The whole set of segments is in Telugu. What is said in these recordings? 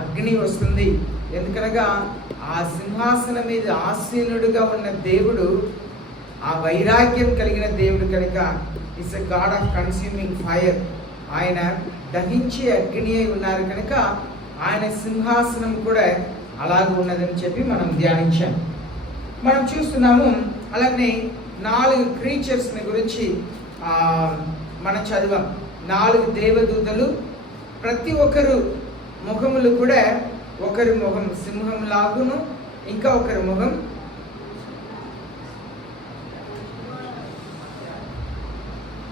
అగ్ని వస్తుంది. ఎందుకనగా ఆ సింహాసనం మీద ఆసీనుడుగా ఉన్న దేవుడు ఆ వైరాగ్యం కలిగిన దేవుడు కనుక it's a God of consuming fire. ఆయన దహించే అగ్ని అయి ఉన్నారు కనుక ఆయన సింహాసనం కూడా అలాగ ఉన్నదని చెప్పి మనం ధ్యానించాం. మనం చూస్తున్నాము. అలాగే 4 క్రీచర్స్ని గురించి మనం చదివాం. 4 దేవదూతలు, ప్రతి ఒక్కరు ముఖములు కూడా, ఒకరి ముఖం సింహం లాగును, ఇంకా ఒకరి ముఖం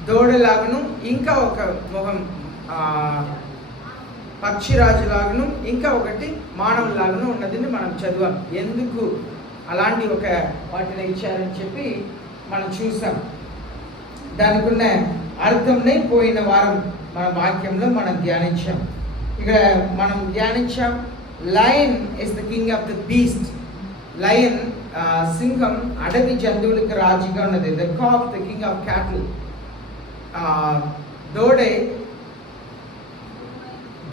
దూడలాగును, ఇంకా ఒక ముఖం పక్షిరాజు లాగును, ఇంకా ఒకటి మానవులాగును ఉన్నదని మనం చదివాం. ఎందుకు అలాంటి ఒక వాటిని ఇచ్చారని చెప్పి మనం చూసాం. దానికి ఉన్న అర్థంనే పోయిన వారం మన వాక్యంలో మనం ధ్యానించాం. ఇక్కడ మనం ధ్యానించాం, lion is the king of the beast. Lion సింహం అడవి జంతువులకు రాజుగా ఉన్నది. The calf the king of cattle. దూడే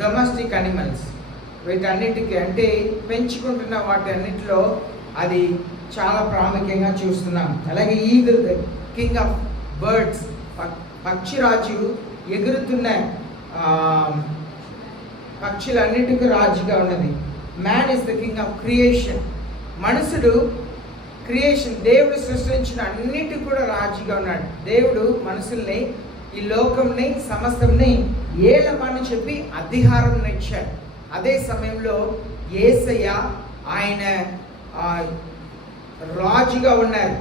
డొమెస్టిక్ అనిమల్స్. వీటన్నిటికీ అంటే పెంచుకుంటున్న వాటి అన్నిటిలో అది చాలా ప్రాముఖ్యంగా చూస్తున్నాం. అలాగే eagle the king of birds. పక్షిరాజు ఎగురుతున్న పక్షులన్నిటికీ రాజుగా ఉన్నది. Man is the king of creation. మనుషుడు క్రియేషన్, దేవుడు సృష్టించిన అన్నిటి కూడా రాజుగా ఉన్నాడు. దేవుడు మనుషుల్ని, ఈ లోకంని, సమస్తంని ఏలమని చెప్పి అధికారం ఇచ్చాడు. అదే సమయంలో యేసయ్య ఆయన రాజుగా ఉన్నారు,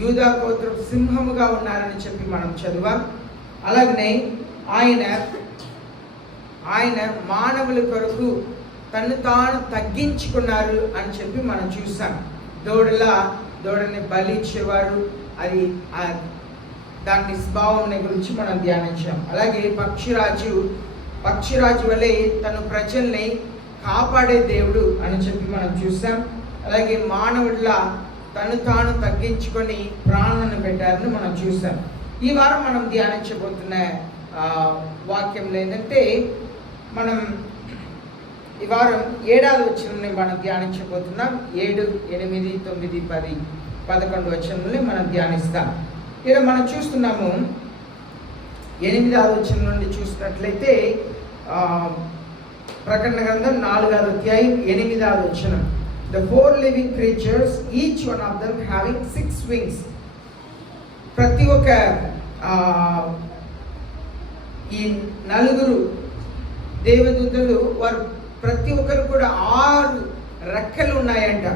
యూదా గోత్రం సింహముగా ఉన్నారని చెప్పి మనం చదివాం. అలాగనే ఆయన మానవుల కొరకు తను తాను తగ్గించుకున్నారు అని చెప్పి మనం చూసాం. దూడని బలి ఇచ్చేవారు, అది దాని స్వభావం గురించి మనం ధ్యానించాం. అలాగే పక్షిరాజు వలె తను ప్రజల్ని కాపాడే దేవుడు అని చెప్పి మనం చూసాం. అలాగే మానవుడిలా తను తాను తగ్గించుకొని ప్రాణాలను పెట్టారని మనం చూసాం. ఈ వారం మనం ధ్యానించబోతున్న వాక్యంలో ఏంటంటే, మనం ఈ వారం 7వ వచనంని మనం ధ్యానించబోతున్నాం. 7, 8, 9, 10, 11 వచనంని మనం ధ్యానిస్తాం. ఇక్కడ మనం చూస్తున్నాము 8వ వచనం నుండి చూసినట్లయితే ప్రకటన గ్రంథం 4వ అధ్యాయం 8వ వచనం. The 4 living creatures, each one of them having 6 wings. ప్రతి ఒక్క ఈ 4 దేవదూతలు వారు ప్రతి ఒక్కరు కూడా 6 రెక్కలు ఉన్నాయంట.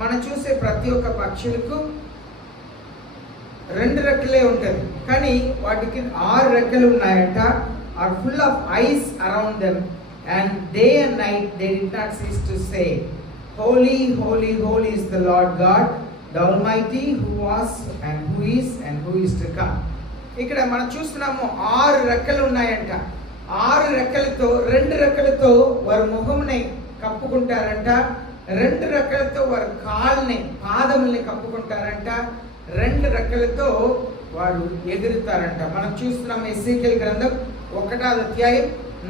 మనం చూసే ప్రతి ఒక్క పక్షులకు 2 రెక్కలే ఉంటుంది, కానీ వాటికి 6 రెక్కలు ఉన్నాయంట. are full of eyes around them, and day and night they did not cease to say, holy, holy, holy is the Lord God, the Almighty, who was and who is to come. ఇక్కడ మనం చూస్తున్నాము 6 రెక్కలు ఉన్నాయంట. 6 రెక్కలతో 2 రెక్కలతో వారి ముఖంని కప్పుకుంటారంట, 2 రెక్కలతో వారి కాళ్ళని, పాదముల్ని కప్పుకుంటారంట, 2 రెక్కలతో వారు ఎగురుతారంట. మనం చూస్తున్నాము ఎస్సీకేల్ గ్రంథం 1వ అధ్యాయం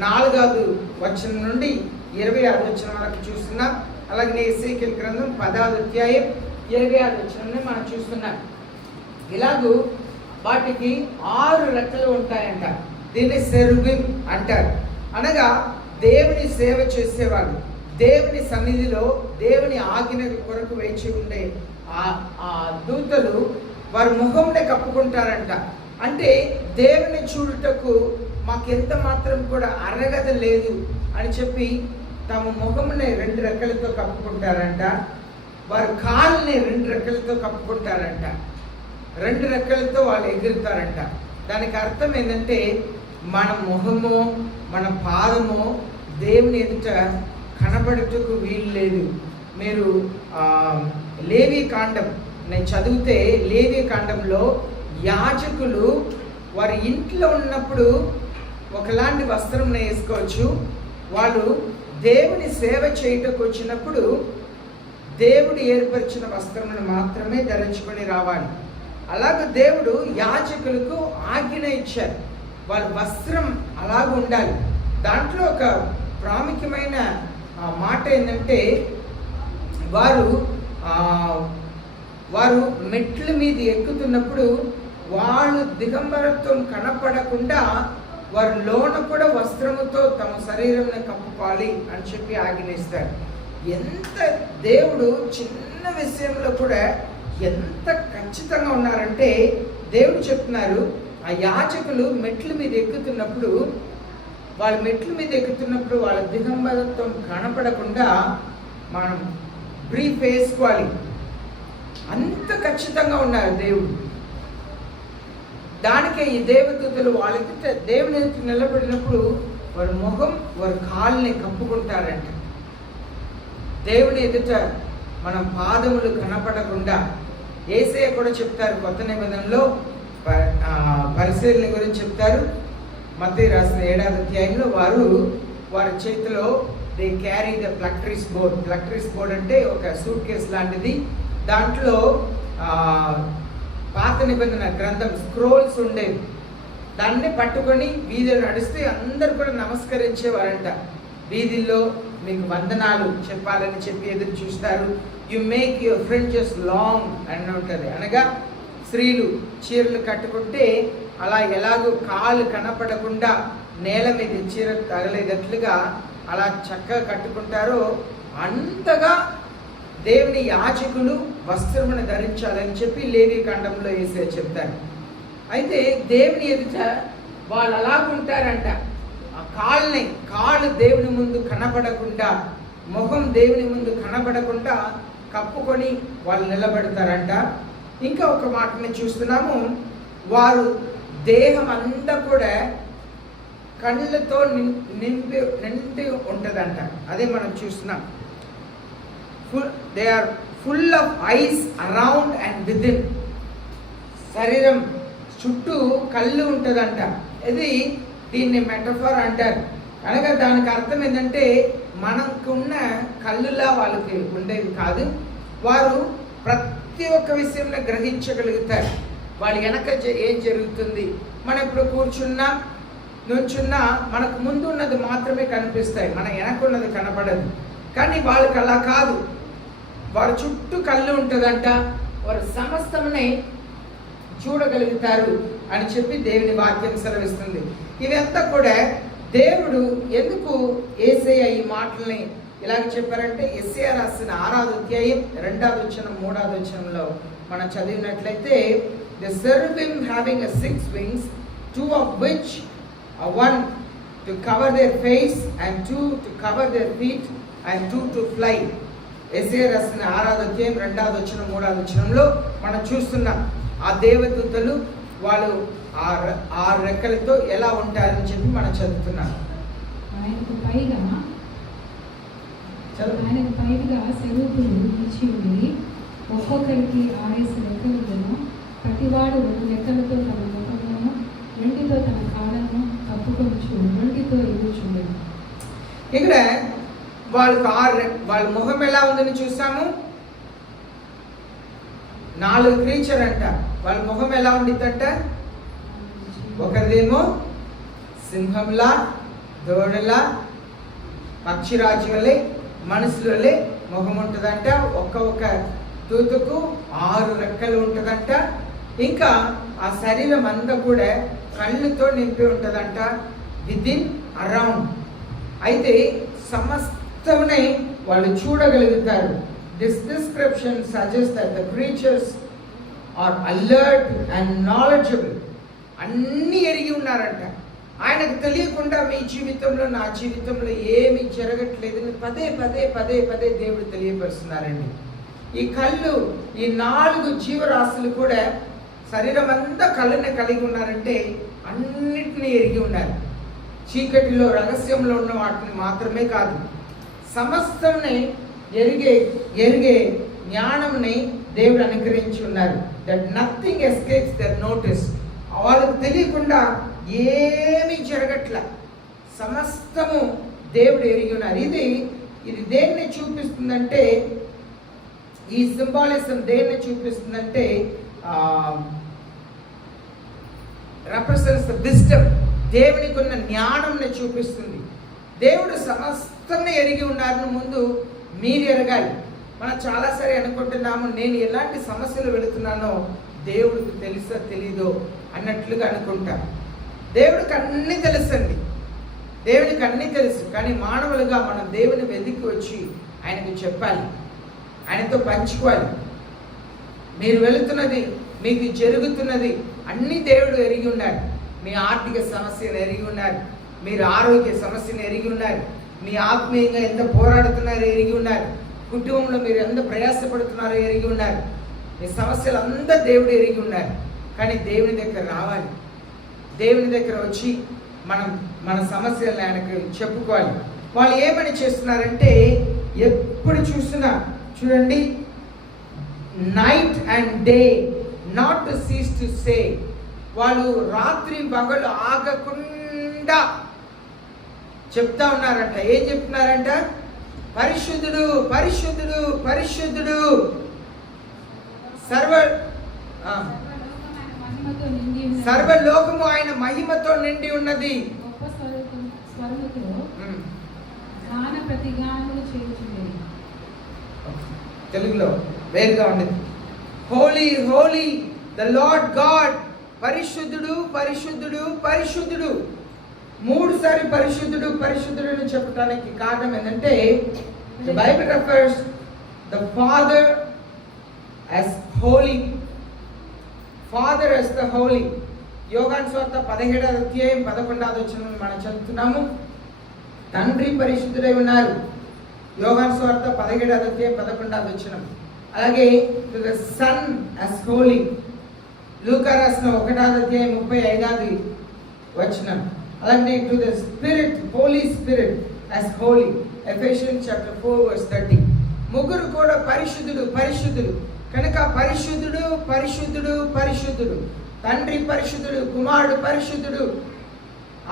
4వ వచనం నుండి 20వ వచనం వరకు చూస్తున్నాం. అలాగే ఎస్సీకేల్ గ్రంథం 10వ అధ్యాయం 20వ వచనాన్ని మనం చూస్తున్నాం. ఇలాగూ వాటికి 6 రెక్కలు ఉంటాయంట. దీన్ని సెరుబిం అంటారు. అనగా దేవుని సేవ చేసేవాళ్ళు, దేవుని సన్నిధిలో దేవుని ఆజ్ఞ కొరకు వేచి ఉండే ఆ దూతలు వారి ముఖంనే కప్పుకుంటారంట. అంటే దేవుని చూడుటకు మాకెంత మాత్రం కూడా అర్హత లేదు అని చెప్పి తమ ముఖంని 2 రెక్కలతో కప్పుకుంటారంట. వారి కాళ్ళని 2 రెక్కలతో కప్పుకుంటారంట. 2 రెక్కలతో వాళ్ళు ఎగురుతారంట. దానికి అర్థం ఏంటంటే, మన ముఖము, మన పాదము దేవుని ఎదుట కనబడుటకు వీలు లేదు. మీరు లేవి కాండం నేను చదివితే, లేవి కాండంలో యాజకులు వారి ఇంట్లో ఉన్నప్పుడు ఒకలాంటి వస్త్రం వేసుకోవచ్చు. వాళ్ళు దేవుని సేవ చేయటకు వచ్చినప్పుడు దేవుడు ఏర్పరిచిన వస్త్రమును మాత్రమే ధరించుకొని రావాలి. అలాగే దేవుడు యాజకులకు ఆజ్ఞ ఇచ్చారు, వాళ్ళ వస్త్రం అలాగ ఉండాలి. దాంట్లో ఒక ప్రాముఖ్యమైన మాట ఏంటంటే వారు మెట్ల మీద ఎక్కుతున్నప్పుడు వాళ్ళు దిగంబరత్వం కనపడకుండా వారు లోన కూడా వస్త్రముతో తమ శరీరంని కప్పుకోవాలి అని చెప్పి ఆజ్ఞిస్తారు. ఎంత దేవుడు చిన్న విషయంలో కూడా ఎంత ఖచ్చితంగా ఉన్నారంటే దేవుడు చెప్తున్నారు, ఆ యాజకులు మెట్ల మీద ఎక్కుతున్నప్పుడు వాళ్ళ దిగంబరత్వం కనపడకుండా మనం బ్రీఫ్ వేసుకోవాలి. అంత ఖచ్చితంగా ఉన్నారు దేవుడు. దానికే ఈ దేవదూతలు వాళ్ళకి దేవుని ఎదుట నిలబడినప్పుడు వారి ముఖం వారి కాళ్ళని కప్పుకుంటారంట. దేవుని ఎదుట మనం పాదములు కనపడకుండా. యేసయ్య కూడా చెప్తారు కొత్త నిబంధనలో పరిశీలన గురించి చెప్తారు. మత్తయి రాసిన 7వ అధ్యాయంలో వారి చేతిలో దే క్యారీ ద ప్లక్ట్రిస్ బోర్డ్ అంటే ఒక సూట్ కేస్ లాంటిది. దాంట్లో పాత నిబంధన గ్రంథం స్క్రోల్స్ ఉండేవి. దాన్ని పట్టుకొని వీధిలో నడిస్తే అందరు కూడా నమస్కరించేవారంట. వీధిల్లో మీకు వందనాలు చెప్పాలని చెప్పి ఎదురు చూస్తారు. You make your friends long అని ఉంటుంది. అనగా స్త్రీలు చీరలు కట్టుకుంటే అలా ఎలాగో కాలు కనపడకుండా నేల మీద చీర తగలేదట్లుగా అలా చక్కగా కట్టుకుంటారో అంతగా దేవుని యాజకులు వస్త్రమును ధరించాలని చెప్పి లేవి కాండంలో యేసయ్య చెప్తారు. అయితే దేవుని ఎదుట వాళ్ళు అలాగుంటారంట. ఆ కాళ్ళు దేవుని ముందు కనపడకుండా, ముఖం దేవుని ముందు కనపడకుండా కప్పుకొని వాళ్ళు నిలబడతారంట. ఇంకా ఒక మాటని చూస్తున్నాము, వారు దేహం అంతా కూడా కళ్ళతో నిండి ఉంటుందంట. అదే మనం చూస్తున్నాం. They are full of eyes around and within. శరీరం చుట్టూ కళ్ళు ఉంటుందంట. ఇది దీన్ని మెటఫర్ అంటారు. అనగా దానికి అర్థం ఏంటంటే మనకున్న కళ్ళులా వాళ్ళకి ఉండేది కాదు. వారు ప్రతి ఒక్క విషయంలో గ్రహించగలుగుతారు. వాళ్ళు వెనక ఏం జరుగుతుంది, మనం ఇప్పుడు కూర్చున్నా నుంచున్నా మనకు ముందు ఉన్నది మాత్రమే కనిపిస్తాయి, మన వెనక ఉన్నది కనపడదు. కానీ వాళ్ళకి అలా కాదు. వారి చుట్టూ కళ్ళు ఉంటుందంట. వారు సమస్తమునే చూడగలుగుతారు అని చెప్పి దేవుని వాక్యం సెలవిస్తుంది. ఇదంతా కూడా దేవుడు ఎందుకు యేసయ్య ఈ మాటల్ని ఇలాగ చెప్పారంటే, యెషయా రాసిన 6వ అధ్యాయం 2వ వచనం 3వ వచనంలో మనం చదివినట్లయితే, the cherubim having 6 wings, 2 of which are 1 to cover their face and 2 to cover their feet and 2 to fly. యెషయా రాసిన 6వ అధ్యాయం 2వ వచనం 3వ వచనంలో మనం చూస్తున్నాం ఆ దేవదూతలు వాళ్ళు ఆ రెక్కలతో ఎలా ఉంటారని చెప్పి మనం చదువుతున్నాం. ఆయనకు పైగా సెరూపులు నిలిచి ఉండి ఒక్కొక్కరికి 6 రెక్కలను, ప్రతివాడు 2 రెక్కలతో తన ముఖమును 2తో తన కాళ్ళను కప్పుకొనుచు 2తో ఎగురుచుండెను. ఇక్కడ వాళ్ళ ముఖం ఎలా ఉందని చూసాము. 4 క్రీచర్ అంట. వాళ్ళ ముఖం ఎలా ఉండిద్దంట, ఒకరిదేమో సింహంలా, దూడలా, పక్షిరాజు వలె, మనుషుల వలె ముఖం ఉంటుందంట. ఒక్క తూతుకు 6 రెక్కలు ఉంటుందంట. ఇంకా ఆ శరీరం అంతా కూడా కళ్ళుతో నింపి ఉంటుందంట, విదిన్ అరౌండ్. అయితే సమస్తమునే వాళ్ళు చూడగలుగుతారు. This description suggests that the creatures are alert and knowledgeable. అన్నీ ఎరిగి ఉన్నారంట. ఆయనకు తెలియకుండా మీ జీవితంలో, నా జీవితంలో ఏమి జరగట్లేదని పదే పదే పదే పదే దేవుడు తెలియపరుస్తున్నారండి. ఈ కళ్ళు, ఈ 4 జీవరాశులు కూడా శరీరం అంతా కళ్ళని కలిగి ఉన్నారంటే అన్నిటినీ ఎరిగి ఉన్నారు. చీకటిలో రహస్యంలో ఉన్న వాటిని మాత్రమే కాదు, సమస్తంని ఎరిగే జ్ఞానంని దేవుడు అనుగ్రహించి ఉన్నారు. That nothing escapes their notice. వాళ్ళకు తెలియకుండా ఏమీ జరగట్ల, సమస్తము దేవుడు ఎరిగి ఉన్నారు. ఇది దేన్ని చూపిస్తుందంటే, ఈ సింబాలిజం దేన్ని చూపిస్తుందంటే రిప్రజెంట్స్ ద విజ్డమ్. దేవునికి ఉన్న జ్ఞానంని చూపిస్తుంది. దేవుడు సమస్తం ఎరిగి ఉన్నారని ముందు మీరు ఎరగాలి. మనం చాలాసారి అనుకుంటున్నాము, నేను ఎలాంటి సమస్యలు వెళుతున్నానో దేవుడికి తెలుసో తెలీదో అన్నట్లుగా అనుకుంటా. దేవుడికి అన్నీ తెలుసండి, దేవునికి అన్నీ తెలుసు. కానీ మానవులుగా మనం దేవుని వెతికి వచ్చి ఆయనకు చెప్పాలి, ఆయనతో పంచుకోవాలి. మీరు వెళుతున్నది, మీకు జరుగుతున్నది అన్నీ దేవుడు ఎరిగి ఉన్నారు. మీ ఆర్థిక సమస్యను ఎరిగి ఉన్నారు, మీరు ఆరోగ్య సమస్యను ఎరిగి ఉన్నారు, మీ ఆత్మీయంగా ఎంత పోరాడుతున్నారో ఎరిగి ఉన్నారు, కుటుంబంలో మీరు ఎంత ప్రయాసపడుతున్నారో ఎరిగి ఉన్నారు. మీ సమస్యలు అంతా దేవుడు ఎరిగి ఉన్నారు. కానీ దేవుని దగ్గర రావాలి, దేవుని దగ్గర వచ్చి మనం మన సమస్యలను ఆయనకు చెప్పుకోవాలి. వాళ్ళు ఏమని చేస్తున్నారంటే, ఎప్పుడు చూసినా చూడండి, night and day not to cease to say, వాళ్ళు రాత్రి పగలు ఆగకుండా చెప్తా ఉన్నారంట. ఏం చెప్తున్నారంట? పరిశుద్ధుడు పరిశుద్ధుడు పరిశుద్ధుడు, సర్వలోకము ఆయన మహిమతో నిండి ఉన్నది. తెలుగులో వేరుగా ఉండేది. Holy holy the Lord God, పరిశుద్ధుడు పరిశుద్ధుడు పరిశుద్ధుడు. 3 సారి పరిశుద్ధుడు పరిశుద్ధుడు అని చెప్పడానికి కారణం ఏంటంటే, the Bible refers the Father as holy, Father as the holy. యోహాను సువార్త 17వ అధ్యాయం 11వ వచనం మనం చదువుతున్నాము. తండ్రి పరిశుద్ధుడై ఉన్నారు. యోహాను సువార్త 17వ అధ్యాయం 11వ వచనం. అలాగే to the Son as holy, లూకా రాసిన 1వ అధ్యాయం 35వ వచనం. అలాగే to the Spirit, Holy Spirit as holy, Ephesians chapter 4 verse 30. ముగ్గురు కూడా పరిశుద్ధుడు పరిశుద్ధుడు. కనుక పరిశుద్ధుడు పరిశుద్ధుడు పరిశుద్ధుడు, తండ్రి పరిశుద్ధుడు, కుమారుడు పరిశుద్ధుడు,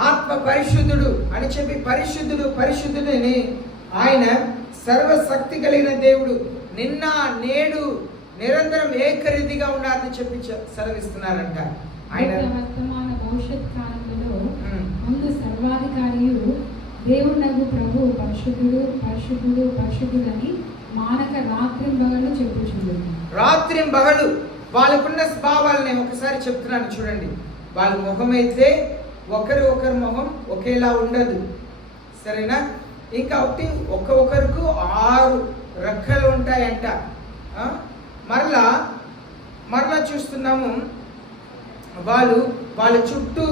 ఆత్మ పరిశుద్ధుడు అని చెప్పి పరిశుద్ధుడు పరిశుద్ధుడని ఆయన సర్వశక్తి కలిగిన దేవుడు, నిన్న నేడు నిరంతరం ఏకరీతిగా ఉన్నారని చెప్పి సెలవిస్తున్నారంట. ఆయన వర్తమాన భవిష్యత్ కాలంలో ముందు సర్వాధికారియు దేవునగు ప్రభు పరిశుద్ధుడు పరిశుద్ధుడు పరిశుద్ధుడని మానక రాత్రింబగళ్ళు చెప్పుచుండు. రాత్రింబగళ్ళు వాళ్ళకున్న స్వభావాలని ఒకసారి చెప్తున్నాను చూడండి. వాళ్ళ ముఖం అయితే ఒకరి మొహం ఒకేలా ఉండదు, సరేనా? ఇంకా ఒక్కొక్కరికి 6 రెక్కలు ఉంటాయంట. మరలా చూస్తున్నాము, వాళ్ళ చుట్టూ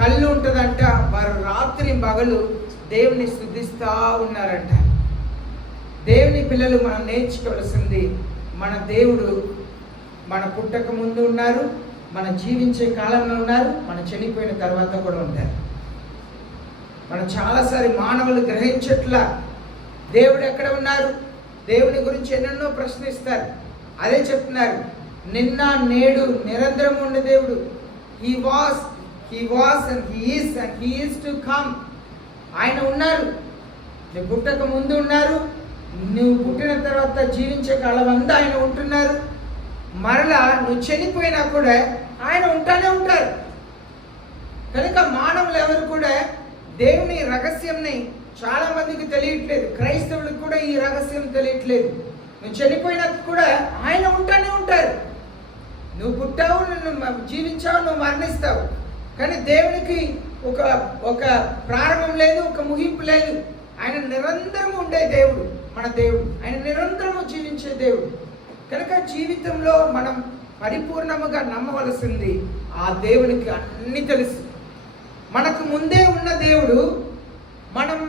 కళ్ళు ఉంటుందంట. వారు రాత్రి పగలు దేవుని స్తుతిస్తూ ఉన్నారంట. దేవుని పిల్లలు మనం నేర్చుకోవాల్సింది, మన దేవుడు మన పుట్టక ముందు ఉన్నారు, మన జీవించే కాలంలో ఉన్నారు, మన చనిపోయిన తర్వాత కూడా ఉంటారు. మనం చాలాసారి మానవులు గ్రహించట్లా దేవుడు ఎక్కడ ఉన్నారు, దేవుని గురించి ఎన్నెన్నో ప్రశ్నిస్తారు. అదే చెప్తున్నారు, నిన్న నేడు నిరంతరం ఉండే దేవుడు. He was and he is to come. ఆయన ఉన్నారు. నువ్వు పుట్టక ముందు ఉన్నారు, నువ్వు పుట్టిన తర్వాత జీవించే కాలం అంతా ఆయన ఉంటున్నారు. మరలా నువ్వు చనిపోయినా కూడా ఆయన ఉంటానే ఉంటారు. కనుక మానవులు ఎవరు కూడా దేవుని రహస్యంని చాలా మందికి తెలియట్లేదు. క్రైస్తవులకు కూడా ఈ రహస్యం తెలియట్లేదు. నువ్వు చనిపోయినా కూడా ఆయన ఉంటానే ఉంటారు. నువ్వు పుట్టావు, నువ్వు జీవించావు, నువ్వు మరణిస్తావు. కానీ దేవునికి ఒక ప్రారంభం లేదు, ఒక ముగింపు లేదు. ఆయన నిరంతరం ఉండే దేవుడు, మన దేవుడు. ఆయన నిరంతరము జీవించే దేవుడు. కనుక జీవితంలో మనం పరిపూర్ణముగా నమ్మవలసింది, ఆ దేవునికి అన్నీ తెలుసు. మనకు ముందే ఉన్న దేవుడు, మనం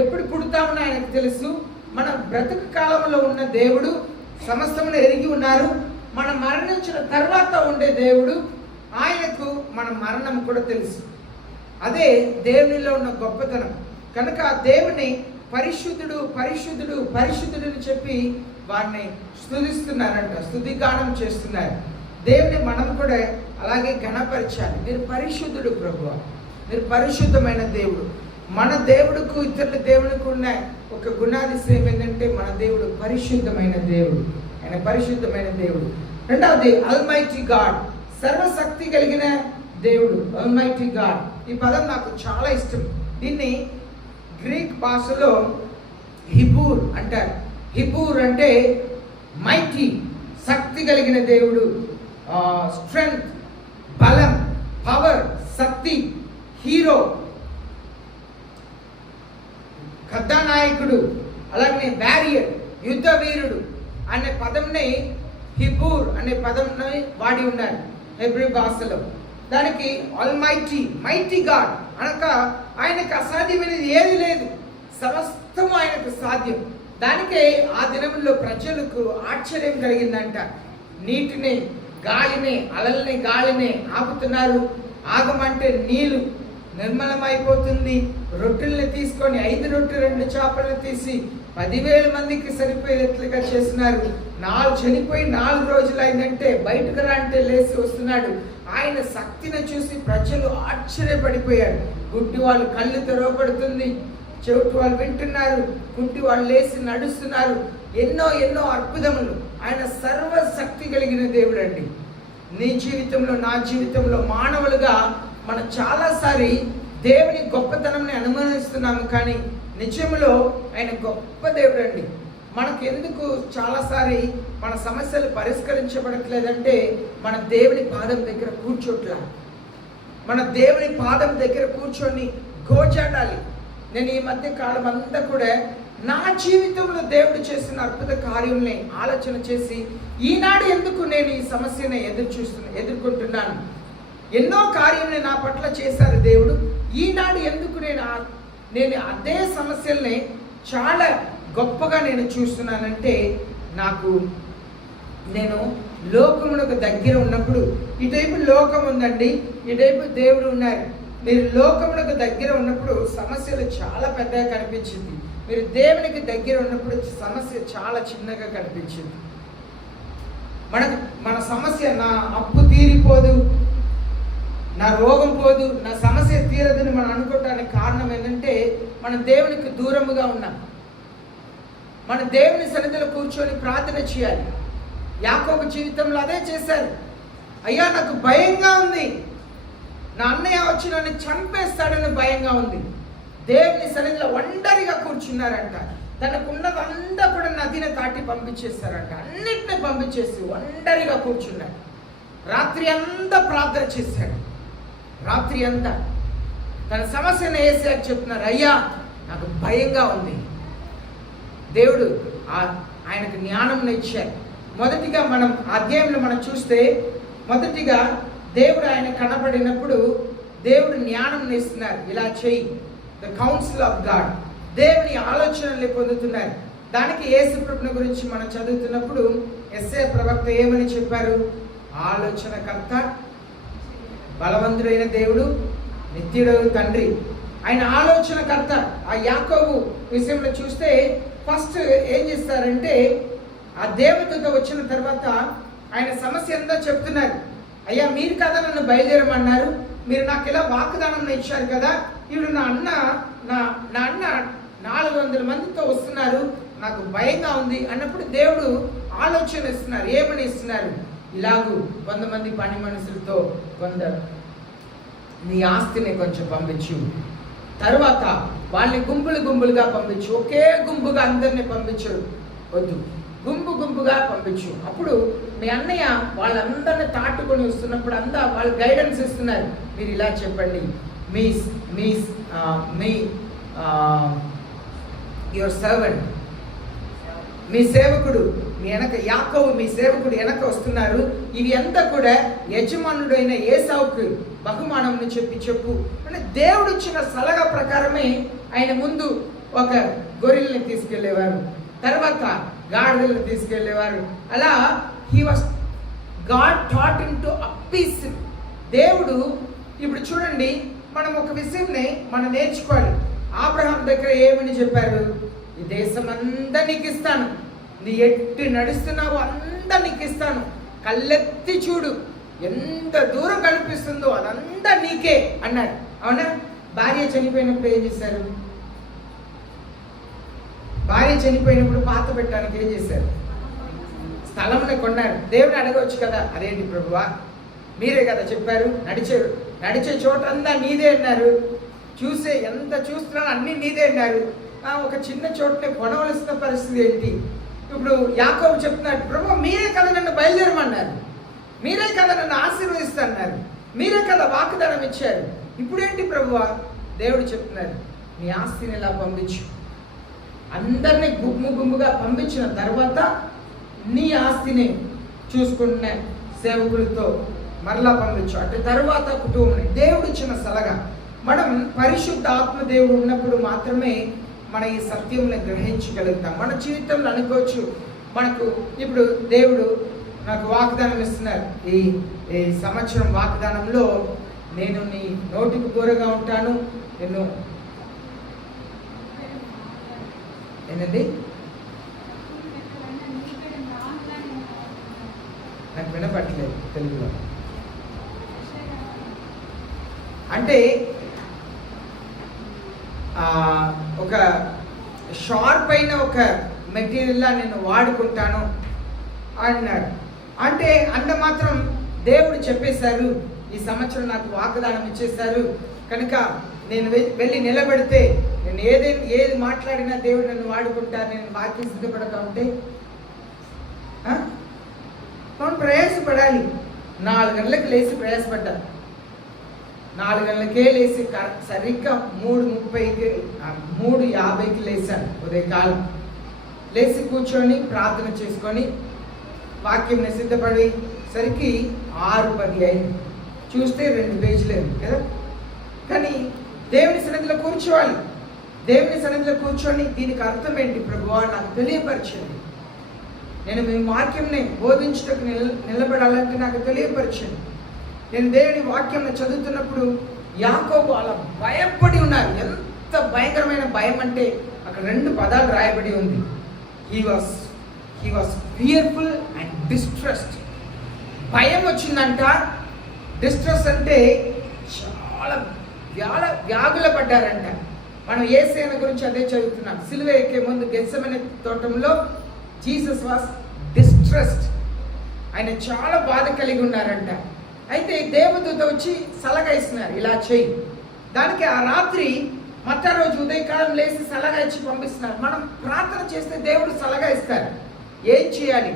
ఎప్పుడు పుడతామని ఆయనకు తెలుసు. మన బ్రతుకు కాలంలో ఉన్న దేవుడు సమస్తమును ఎరిగి ఉన్నారు. మనం మరణించిన తర్వాత ఉండే దేవుడు, ఆయనకు మన మరణం కూడా తెలుసు. అదే దేవునిలో ఉన్న గొప్పతనం. కనుక ఆ దేవుని పరిశుద్ధుడు పరిశుద్ధుడు పరిశుద్ధుడు అని చెప్పి వారిని స్తుతిస్తున్నారంట, స్తుతిగానం చేస్తున్నారు. దేవుని మనం కూడా అలాగే ఘనపరచాలి. మీరు పరిశుద్ధుడు ప్రభువా, మీరు పరిశుద్ధమైన దేవుడు. మన దేవుడుకు ఇతరుల దేవునికి ఉన్న ఒక గుణాదిశయం ఏంటంటే, మన దేవుడు పరిశుద్ధమైన దేవుడు. ఆయన పరిశుద్ధమైన దేవుడు. రెండవది ఆల్మైటీ గాడ్, సర్వశక్తి కలిగిన దేవుడు. ఆల్మైటీ గాడ్, ఈ పదం నాకు చాలా ఇష్టం. దీన్ని గ్రీక్ భాషలో హిబూర్ అంటారు. హిబూర్ అంటే మైటీ, శక్తి కలిగిన దేవుడు, స్ట్రెంగ్త్, బలం, పవర్, శక్తి, హీరో, కథానాయకుడు, అలాగే బ్యారియర్, యుద్ధ వీరుడు అనే పదంని హిబూర్ అనే పదంని వాడి ఉన్నారు హెబ్రీ భాషలో. దానికి ఆల్మైటీ, మైటీ గాడ్ అనగా ఆయనకు అసాధ్యమైనది ఏది లేదు, సమస్తం ఆయనకు సాధ్యం. దానికే ఆ దినంలో ప్రజలకు ఆశ్చర్యం కలిగిందంట. నీటిని, గాలిని, అలల్ని, గాలిని ఆపుతున్నారు. ఆగమంటే నీళ్లు నిర్మలమైపోతుంది. రొట్టెల్ని తీసుకొని 5 రొట్టెలు 2 చేపలను తీసి 10,000 మందికి సరిపోయేట్లుగా చేస్తున్నారు. చనిపోయి 4 రోజులు అయిందంటే బయటకు రా అంటే లేచి వస్తున్నాడు. ఆయన శక్తిని చూసి ప్రజలు ఆశ్చర్యపడిపోయారు. గుడ్డి వాళ్ళు కళ్ళు తెరవబడుతుంది, చెవిటి వాళ్ళు వింటున్నారు, కుంటి వాళ్ళు లేచి నడుస్తున్నారు. ఎన్నో ఎన్నో అద్భుతములు. ఆయన సర్వశక్తి కలిగిన దేవుడు అండి. నీ జీవితంలో, నా జీవితంలో మానవులుగా మనం చాలాసారి దేవుని గొప్పతనంని అనుమానిస్తున్నాము, కానీ నిజంలో ఆయన గొప్ప దేవుడు అండి. మనకు ఎందుకు చాలాసారి మన సమస్యలు పరిష్కరించబడట్లేదంటే మన దేవుని పాదం దగ్గర కూర్చోట్లా. మన దేవుని పాదం దగ్గర కూర్చొని గోచాడాలి. నేను ఈ మధ్య కాలం అంతా కూడా నా జీవితంలో దేవుడు చేసిన అద్భుత కార్యంని ఆలోచన చేసి, ఈనాడు ఎందుకు నేను ఈ సమస్యను ఎదుర్కొంటున్నాను, ఎన్నో కార్యాలని నా పట్ల చేశారు దేవుడు, ఈనాడు ఎందుకు నేను అదే సమస్యల్ని చాలా గొప్పగా నేను చూస్తున్నానంటే, నేను లోకమునకు దగ్గర ఉన్నప్పుడు, ఇటువైపు లోకం ఉందండి, ఇటువైపు దేవుడు ఉన్నారు. మీరు లోకమునకు దగ్గర ఉన్నప్పుడు సమస్యలు చాలా పెద్దగా కనిపించింది. మీరు దేవునికి దగ్గర ఉన్నప్పుడు సమస్య చాలా చిన్నగా కనిపించింది. మన సమస్య, నా అప్పు తీరిపోదు, నా రోగం పోదు, నా సమస్య తీరదని మనం అనుకోవటానికి కారణం ఏంటంటే మనం దేవునికి దూరముగా ఉన్నాం. మన దేవుని సన్నిధిలో కూర్చొని ప్రార్థన చేయాలి. యాకోబు జీవితంలో అదే చేశారు. అయ్యా నాకు భయంగా ఉంది, నా అన్నయ్య వచ్చి నన్ను చంపేస్తాడని భయంగా ఉంది. దేవుని సన్నిధిలో ఒంటరిగా కూర్చున్నారంట. తనకున్నదంతా కూడా నదిని దాటి పంపించేస్తారంట. అన్నిటిని పంపించేసి ఒంటరిగా కూర్చున్నాడు. రాత్రి అంతా ప్రార్థన చేశాడు. రాత్రి అంతా తన సమస్యను వేసాక చెప్తున్నారు, అయ్యా నాకు భయంగా ఉంది. దేవుడు ఆయనకు జ్ఞానం ఇచ్చారు. మొదటిగా మనం అధ్యాయంలో మనం చూస్తే, మొదటిగా దేవుడు ఆయన కనబడినప్పుడు దేవుడు జ్ఞానం ఇస్తున్నారు. ఇలా చెయ్యి, ద కౌన్సిల్ ఆఫ్ గాడ్, దేవుని ఆలోచనలు పొందుతున్నారు. దానికి యేసు ప్రభువుని గురించి మనం చదువుతున్నప్పుడు యెషయా ప్రవక్త ఏమని చెప్పారు? ఆలోచనకర్త, బలవంతుడైన దేవుడు, నిత్యుడైన తండ్రి. ఆయన ఆలోచనకర్త. ఆ యాకోబు విషయంలో చూస్తే ఫస్ట్ ఏం చేస్తారంటే, ఆ దేవతతో వచ్చిన తర్వాత ఆయన సమస్య అంతా చెప్తున్నారు. అయ్యా మీరు కదా నన్ను బయలుదేరమన్నారు, మీరు నాకు ఇలా వాగ్దానం ఇచ్చారు కదా, ఇప్పుడు నా అన్న 400 మందితో వస్తున్నారు, నాకు భయంగా ఉంది అన్నప్పుడు దేవుడు ఆలోచన ఇస్తున్నారు. ఏమని ఇస్తున్నారు? ఇలాగూ కొంతమంది పని మనుషులతో నీ ఆస్తిని కొంచెం పంపించు, తర్వాత వాళ్ళని గుంపులుగా పంపించు. ఒకే గుంపుగా అందరినీ పంపించు వద్దు, గుంపుగా పంపించు. అప్పుడు మీ అన్నయ్య వాళ్ళందరినీ తాటుకొని వస్తున్నప్పుడు అంతా వాళ్ళు గైడెన్స్ ఇస్తున్నారు. మీరు ఇలా చెప్పండి, మీ యువర్ సర్వెంట్, మీ సేవకుడు మీ వెనక, యాకోబు మీ సేవకుడు వెనక వస్తున్నారు. ఇవి అంతా కూడా యజమానుడైన ఏసావుకు బహుమానం చెప్పు అంటే దేవుడు ఇచ్చిన సలహా ప్రకారమే ఆయన ముందు ఒక గొర్రెల్ని తీసుకెళ్లేవారు, తర్వాత గాడిదలను తీసుకెళ్లేవారు. అలా గాడ్ టాట్ హిమ్ టు అప్పీస్. దేవుడు ఇప్పుడు చూడండి, మనం ఒక విషయంని మనం నేర్చుకోవాలి. అబ్రహాం దగ్గర ఏమని చెప్పారు? ఈ దేశం అంతా నీకు ఇస్తాను, నీ ఎట్టి నడుస్తున్నావు అంతా నీకు ఇస్తాను, కళ్ళెత్తి చూడు, ఎంత దూరం కనిపిస్తుందో అదంతా నీకే అన్నాడు. అవునా? భార్య చనిపోయినప్పుడు ఏం చేశారు? భార్య చనిపోయినప్పుడు పాత పెట్టడానికి ఏం చేశారు? స్థలంని కొన్నారు. దేవుని అడగవచ్చు కదా, అదేంటి ప్రభువా మీరే కదా చెప్పారు, నడిచే చోటంతా నీదే అన్నారు, చూసే ఎంత చూస్తున్నాను అన్నీ నీదే అన్నారు. ఒక చిన్న చోటనే కొనవలసిన పరిస్థితి ఏంటి? ఇప్పుడు యాకోబు చెప్తున్నాడు, ప్రభు మీరే కదా నన్ను బయలుదేరమన్నారు, మీరే కదా నన్ను ఆశీర్వదిస్తున్నారు, మీరే కదా వాగ్దానం ఇచ్చారు, ఇప్పుడేంటి ప్రభువా? దేవుడు చెప్తున్నారు, నీ ఆస్తిని ఇలా పంపించు. అందరినీ గుమ్ముగా పంపించిన తర్వాత నీ ఆస్తిని చూసుకున్న సేవకులతో మరలా పంపించు. అటు తర్వాత కుటుంబం దేవుడు ఇచ్చిన సలహా. మనం పరిశుద్ధ ఆత్మదేవుడు ఉన్నప్పుడు మాత్రమే మన ఈ సత్యంని గ్రహించగలుగుతాం. మన జీవితంలో అనుకోవచ్చు, మనకు ఇప్పుడు దేవుడు నాకు వాగ్దానం ఇస్తున్నారు, ఈ సంవత్సరం వాగ్దానంలో నేను నీ నోటికి దూరంగా ఉంటాను, నేను ఏంటండి నాకు వినపట్లేదు తెలుగులో. అంటే ఒక షార్ప్ అయిన ఒక మెటీరియల్లా నేను వాడుకుంటాను అన్నాడు. అంటే అంత మాత్రం దేవుడు చెప్పేశారు, ఈ సంవత్సరం నాకు వాగ్దానం ఇచ్చేశారు కనుక నేను వెళ్ళి నిలబెడితే నేను ఏది మాట్లాడినా దేవుడు నన్ను వాడుకుంటాను, నేను వాక్యం సిద్ధపడతా ఉంటే మనం ప్రయాసపడాలి. 4 గంటలకు లేచి ప్రయాసపడ్డాను. 4 గంటలకే లేచి సరిగ్గా 3:50కి లేచాను. ఉదయకాలం లేచి కూర్చొని ప్రార్థన చేసుకొని వాక్యం సిద్ధపడి సరికి 6:10 అయింది. చూస్తే 2 పేజీలు అయింది కదా. కానీ దేవుని సన్నిధిలో కూర్చోవాలి. దేవుని సన్నిధిలో కూర్చొని దీనికి అర్థం ఏంటి ప్రభువా నాకు తెలియపరచండి, నేను మీ వాక్యంని బోధించడానికి నిలబడాలంటే నాకు తెలియపరచండి. నేను దేవుని వాక్యం చదువుతున్నప్పుడు యాకోబు అలా భయపడి ఉన్నారు. ఎంత భయంకరమైన భయం అంటే అక్కడ 2 పదాలు రాయబడి ఉంది. He was fearful and distressed. భయం వచ్చిందంట. డిస్ట్రెస్ అంటే చాలా వ్యాధుల పడ్డారంట. మనం యేసయ్య గురించి అదే చదువుతున్నాం. సిలువ ఎక్కే ముందు గెత్సెమనే తోటంలో జీసస్ వాస్ డిస్ట్రెస్డ్. ఆయన చాలా బాధ కలిగి ఉన్నారంట. అయితే దేవదూత వచ్చి సలహా ఇస్తున్నారు, ఇలా చేయి. దానికి ఆ రాత్రి మట్టా రోజు ఉదయకాలం లేచి సలహా ఇచ్చి పంపిస్తున్నారు. మనం ప్రార్థన చేస్తే దేవుడు సలహా ఇస్తారు, ఏం చేయాలి,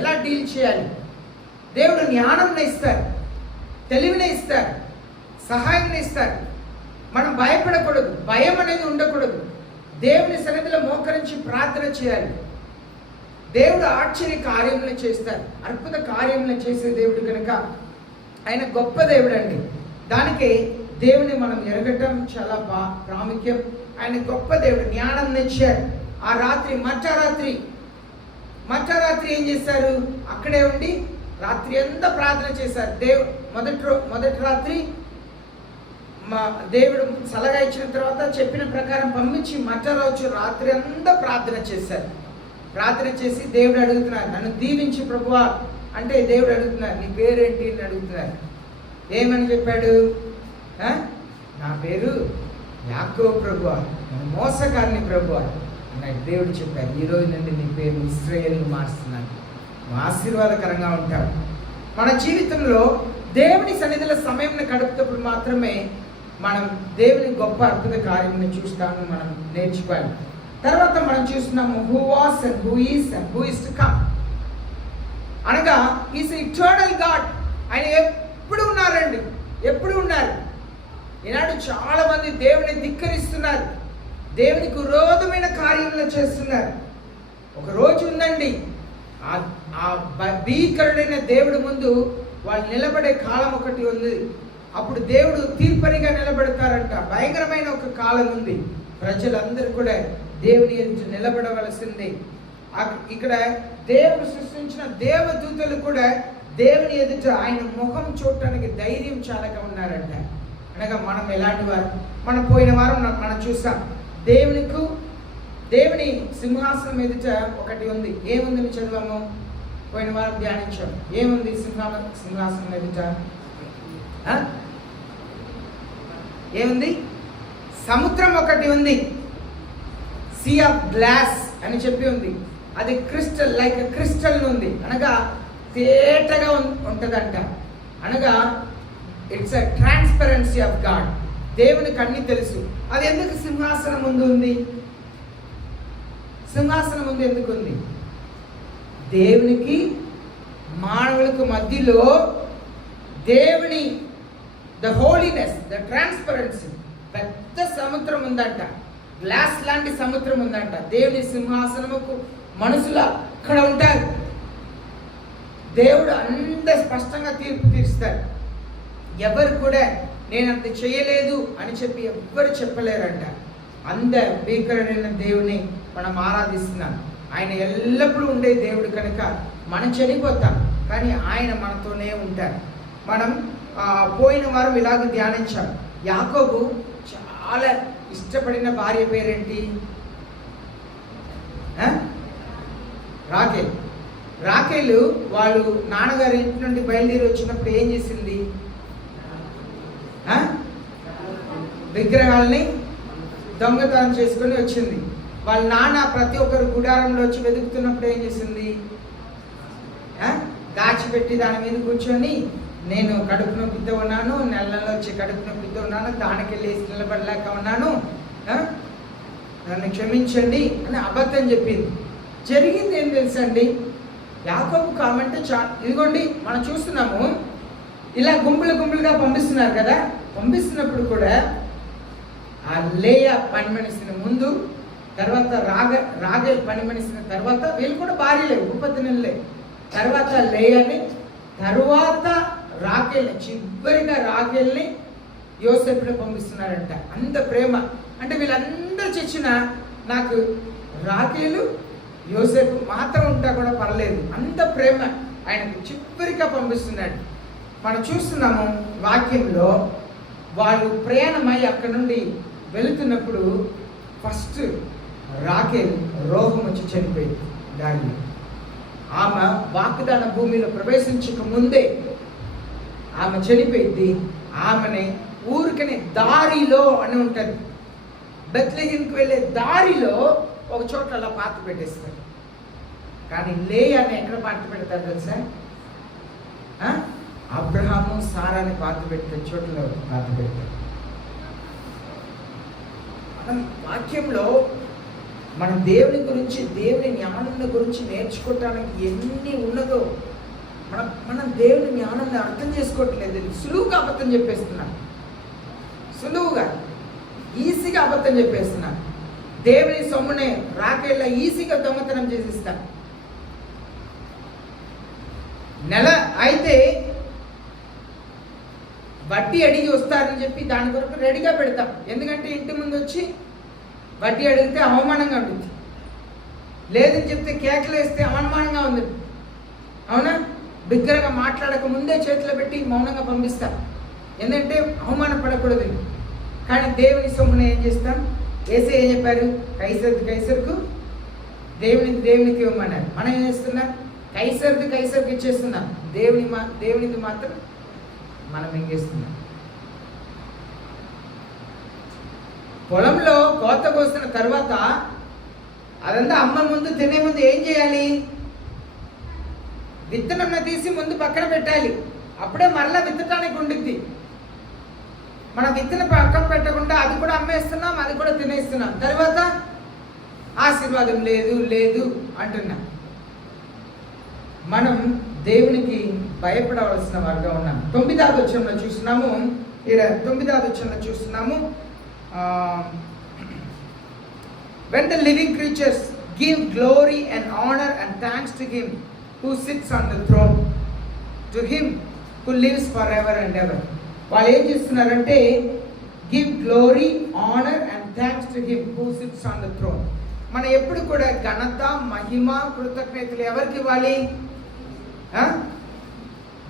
ఎలా డీల్ చేయాలి. దేవుడు జ్ఞానంని ఇస్తారు, తెలివిని ఇస్తారు, సహాయాన్ని ఇస్తారు. మనం భయపడకూడదు, భయం అనేది ఉండకూడదు. దేవుని సన్నిధిలో మోకరించి ప్రార్థన చేయాలి. దేవుడు ఆశ్చర్య కార్యములు చేస్తారు, అద్భుత కార్యములు చేసే దేవుడు కనుక ఆయన గొప్ప దేవుడు అండి. దానికి దేవుని మనం ఎరగటం చాలా ప్రాముఖ్యం. ఆయన గొప్ప దేవుడు, జ్ఞానం ఇచ్చారు. ఆ రాత్రి మధ్యరాత్రి ఏం చేశారు? అక్కడే ఉండి రాత్రి అంతా ప్రార్థన చేశారు. మొదటి రాత్రి దేవుడు సలహా ఇచ్చిన తర్వాత చెప్పిన ప్రకారం పంపించి మధ్యరోజు రాత్రి అంతా ప్రార్థన చేశారు. ప్రార్థన చేసి దేవుడు అడుగుతున్నారు, నన్ను దీవించి ప్రభువా అంటే దేవుడు అడుగుతున్నారు, నీ పేరేంటి అని అడుగుతున్నారు. ఏమని చెప్పాడు? నా పేరు యాకోబు ప్రభువా, నేను మోసగారిని ప్రభువా అన్నాడు. దేవుడు చెప్పారు, ఈ రోజు నుండి నీ పేరు ఇశ్రాయేలుగా మారుస్తున్నాను, నువ్వు ఆశీర్వాదకరంగా ఉంటావు. మన జీవితంలో దేవుని సన్నిధిలో సమయం గడుపుతప్పుడు మాత్రమే మనం దేవుని గొప్ప అద్భుత కార్యాలను చూస్తాము, మనం నేర్చుకోవాలి. తర్వాత మనం చూస్తున్నాము who was and who is and who is to come. అనగా ఈస్ ఇటర్నల్ గాడ్. ఆయన ఎప్పుడు ఉన్నారండి, ఎప్పుడు ఉన్నారు. ఈనాడు చాలా మంది దేవుని ధిక్కరిస్తున్నారు, దేవునికి విరోధమైన కార్యములు చేస్తున్నారు. ఒక రోజు ఉందండి, ఆ భీకరుడైన దేవుడి ముందు వాళ్ళు నిలబడే కాలం ఒకటి ఉంది. అప్పుడు దేవుడు తీర్పరిగా నిలబెడతారంట. భయంకరమైన ఒక కాలం ఉంది. ప్రజలందరూ కూడా దేవుని ఎదుట నిలబడవలసింది. ఇక్కడ దేవుడు సృష్టించిన దేవదూతలు కూడా దేవుని ఎదుట ఆయన ముఖం చూడటానికి ధైర్యం చాలక ఉన్నారంట. అనగా మనం ఎలాంటి వారు? మనం పోయిన వారం మనం చూసాం, దేవుని సింహాసనం ఎదుట ఒకటి ఉంది. ఏముందని చదివాము? పోయిన వారం ధ్యానించాం. ఏముంది సింహాసనం ఎదుట? ఏముంది? సముద్రం ఒకటి ఉంది, సీ ఆఫ్ గ్లాస్ అని చెప్పి ఉంది. అది క్రిస్టల్, లైక్ క్రిస్టల్ ఉంది. అనగా తేటగా ఉంటుందంట. అనగా it's a transparency of God. దేవునికి అన్ని తెలుసు. అది ఎందుకు సింహాసనం ముందు ఉంది? సింహాసనం ముందు ఎందుకు ఉంది? దేవునికి మానవులకు మధ్యలో దేవుని ద హోలీనెస్, ద ట్రాన్స్పరెన్సీ, పెద్ద సముద్రం ఉందంట, గ్లాస్ లాంటి సముద్రం ఉందంట. దేవుని సింహాసనముకు మనుషులు అక్కడ ఉంటారు. దేవుడు అంత స్పష్టంగా తీర్పు తీరుస్తారు. ఎవరు కూడా నేను అంత చేయలేదు అని చెప్పి ఎవ్వరు చెప్పలేరంట. అంత భీకరమైన దేవుని మనం ఆరాధిస్తున్నాం. ఆయన ఎల్లప్పుడూ ఉండే దేవుడు కనుక మనం చనిపోతాం, కానీ ఆయన మనతోనే ఉంటారు. మనం పోయిన వారం ఇలాగ ధ్యానించాం. యాకోబు చాలా ఇష్టపడిన భార్య పేరేంటి? రాకేల్. రాకేలు వాళ్ళు నాన్నగారి ఇంటి నుండి బయలుదేరి వచ్చినప్పుడు ఏం చేసింది? విగ్రహాలని దొంగతనం చేసుకొని వచ్చింది. వాళ్ళ నాన్న ప్రతి ఒక్కరు గుడారంలో వచ్చి వెతుకుతున్నప్పుడు ఏం చేసింది? దాచిపెట్టి దాని మీద కూర్చొని నేను కడుపు నొప్పితో ఉన్నాను, నెలలో వచ్చి కడుపు నొప్పితో ఉన్నాను, దానికి వెళ్ళి నిలబడలేక ఉన్నాను, నన్ను క్షమించండి అని అబద్ధం చెప్పింది. జరిగింది ఏం తెలుసండి? యాకోబు కామెంట్ ఇదిగోండి మనం చూస్తున్నాము, ఇలా గుంపులుగా పంపిస్తున్నారు కదా. పంపిస్తున్నప్పుడు కూడా ఆ లేయా పని మనిషిని ముందు, తర్వాత రాగేల్ పని మనిషిని తర్వాత, వీళ్ళు కూడా భార్యలే, ఉపపత్నులే. తర్వాత లేయాని, తర్వాత రాకేల్ని, చివరిగా రాకేల్ని యోసేపుని పంపిస్తున్నారంట. అంత ప్రేమ. అంటే వీళ్ళందరూ చచ్చిన నాకు రాకేలు యోసేపు మాత్రం ఉంటా కూడా పర్లేదు, అంత ప్రేమ ఆయనకు చివరిగా పంపిస్తున్నాడు. మనం చూస్తున్నాము వాక్యంలో, వాళ్ళు ప్రయాణమై అక్కడ నుండి వెళుతున్నప్పుడు ఫస్ట్ రాకేల్ రోగం వచ్చి చనిపోయింది దారిలో. ఆమె వాగ్దాన భూమిలో ప్రవేశించక ముందే ఆమె చనిపోయింది. ఆమెని ఊరికనే దారిలో అని ఉంటుంది, బెత్లెహేముకి వెళ్ళే దారిలో ఒక చోట అలా పాత పెట్టేస్తారు. కానీ లేయాని ఎక్కడ పాత పెడతారు తెలుసా? అబ్రహాము సారాని పాత పెట్టే చోట్ల పాత పెడతారు. మనం వాక్యంలో మనం దేవుని గురించి, దేవుని జ్ఞానం గురించి నేర్చుకోవటానికి ఎన్ని ఉన్నదో మనం దేవుని జ్ఞానాన్ని అర్థం చేసుకోవట్లేదు. సులువుగా అబద్ధం చెప్పేస్తున్నాం, సులువుగా ఈజీగా అబద్ధం చెప్పేస్తున్నాం. దేవుని సొమ్మునే రాకేళ్ళ ఈజీగా దొంగతనం చేసిస్తాం. నెల అయితే వడ్డీ అడిగి వస్తారని చెప్పి దాని కొరకు రెడీగా పెడతాం. ఎందుకంటే ఇంటి ముందు వచ్చి వడ్డీ అడిగితే అవమానంగా ఉంటుంది, లేదని చెప్తే కేకలు వేస్తే అవమానంగా ఉంది. అవునా? బిగ్గరగా మాట్లాడక ముందే చేతిలో పెట్టి మౌనంగా పంపిస్తాం, ఎందుకంటే అవమానపడకూడదు. కానీ దేవుని సొమ్మున ఏం చేస్తాం? ఏసే ఏం చెప్పారు? కైసరుకు దేవునికి ఇవ్వమన్నారు. మనం ఏం చేస్తున్నాం? కైసరుకి ఇచ్చేస్తున్నాం, దేవునికి మాత్రం మనం ఏం చేస్తున్నాం? పొలంలో కోత కోసిన తర్వాత అదంతా అమ్మ ముందు తినే ముందు ఏం చేయాలి? విత్తనం తీసి ముందు పక్కన పెట్టాలి, అప్పుడే మరలా విత్తటానికి ఉండిద్ది. మన విత్తన పక్కన పెట్టకుండా అది కూడా అమ్మేస్తున్నాం, అది కూడా తినేస్తున్నాం. తర్వాత ఆశీర్వాదం లేదు అంటున్నాం. మనం దేవునికి భయపడవలసిన వారుగా ఉన్నాం. 9వ వచనంలో చూస్తున్నాము, ఇక్కడ 9వ వచనంలో చూస్తున్నాము, when the living creatures give glory and honor and thanks to him who sits on the throne, to him who lives forever and ever. వాళ్ళు ఏం చేస్తున్నారంటే give glory, honour and thanks to him who sits on the throne. మనం ఎప్పుడు కూడా ఘనత, మహిమ, కృతజ్ఞతలు ఎవరికి ఇవ్వాలి?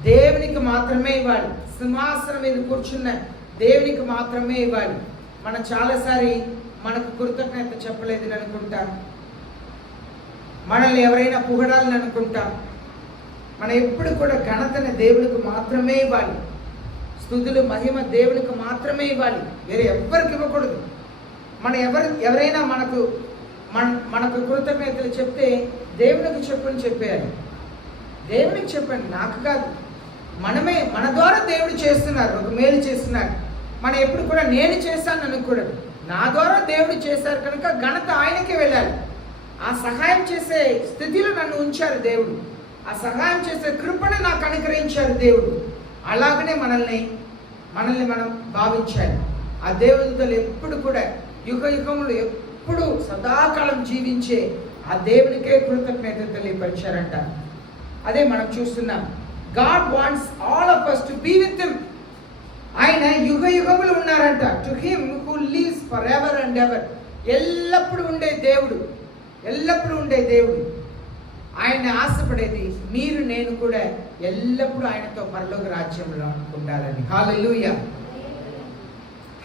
దేవునికి మాత్రమే ఇవ్వాలి. సింహాసనం మీద కూర్చున్న దేవునికి మాత్రమే ఇవ్వాలి. మనం చాలాసారి మనకు కృతజ్ఞత చెప్పలేదని అనుకుంటాం, మనల్ని ఎవరైనా పొగడాలని అనుకుంటాం. మనం ఎప్పుడు కూడా ఘనతని దేవునికి మాత్రమే ఇవ్వాలి, స్తుతులు, మహిమ దేవునికి మాత్రమే ఇవ్వాలి, వేరే ఎవ్వరికి ఇవ్వకూడదు. ఎవరైనా మనకు కృతజ్ఞతలు చెప్తే దేవునికి చెప్పని చెప్పేయాలి. దేవునికి చెప్పండి, నాకు కాదు. మన ద్వారా దేవుడు చేస్తున్నారు, ఒక మేలు చేస్తున్నారు. మనం ఎప్పుడు కూడా నేను చేశాను అనకూడదు. నా ద్వారా దేవుడు చేశారు కనుక ఘనత ఆయనకే వెళ్ళాలి. ఆ సహాయం చేసే స్థితిలో నన్ను ఉంచారు దేవుడు, ఆ సహాయం చేసే కృపను నాకు అనుగ్రహించారు దేవుడు. అలాగనే మనల్ని మనం భావించాలి. ఆ దేవుడితో ఎప్పుడు కూడా యుగ యుగములు ఎప్పుడు సదాకాలం జీవించే ఆ దేవునికే కృతజ్ఞత తెలియపరిచారంట. అదే మనం చూస్తున్నాం. God wants all of us to be with him. ఆయన యుగ యుగములు ఉన్నారంట. To him who lives for ever and ever. ఎల్లప్పుడూ ఉండే దేవుడు, ఎల్లప్పుడూ ఉండే దేవుడు. ఆయన ఆశపడేది మీరు నేను కూడా ఎల్లప్పుడూ ఆయనతో పరలోక రాజ్యంలో ఉండాలని. హల్లెలూయా,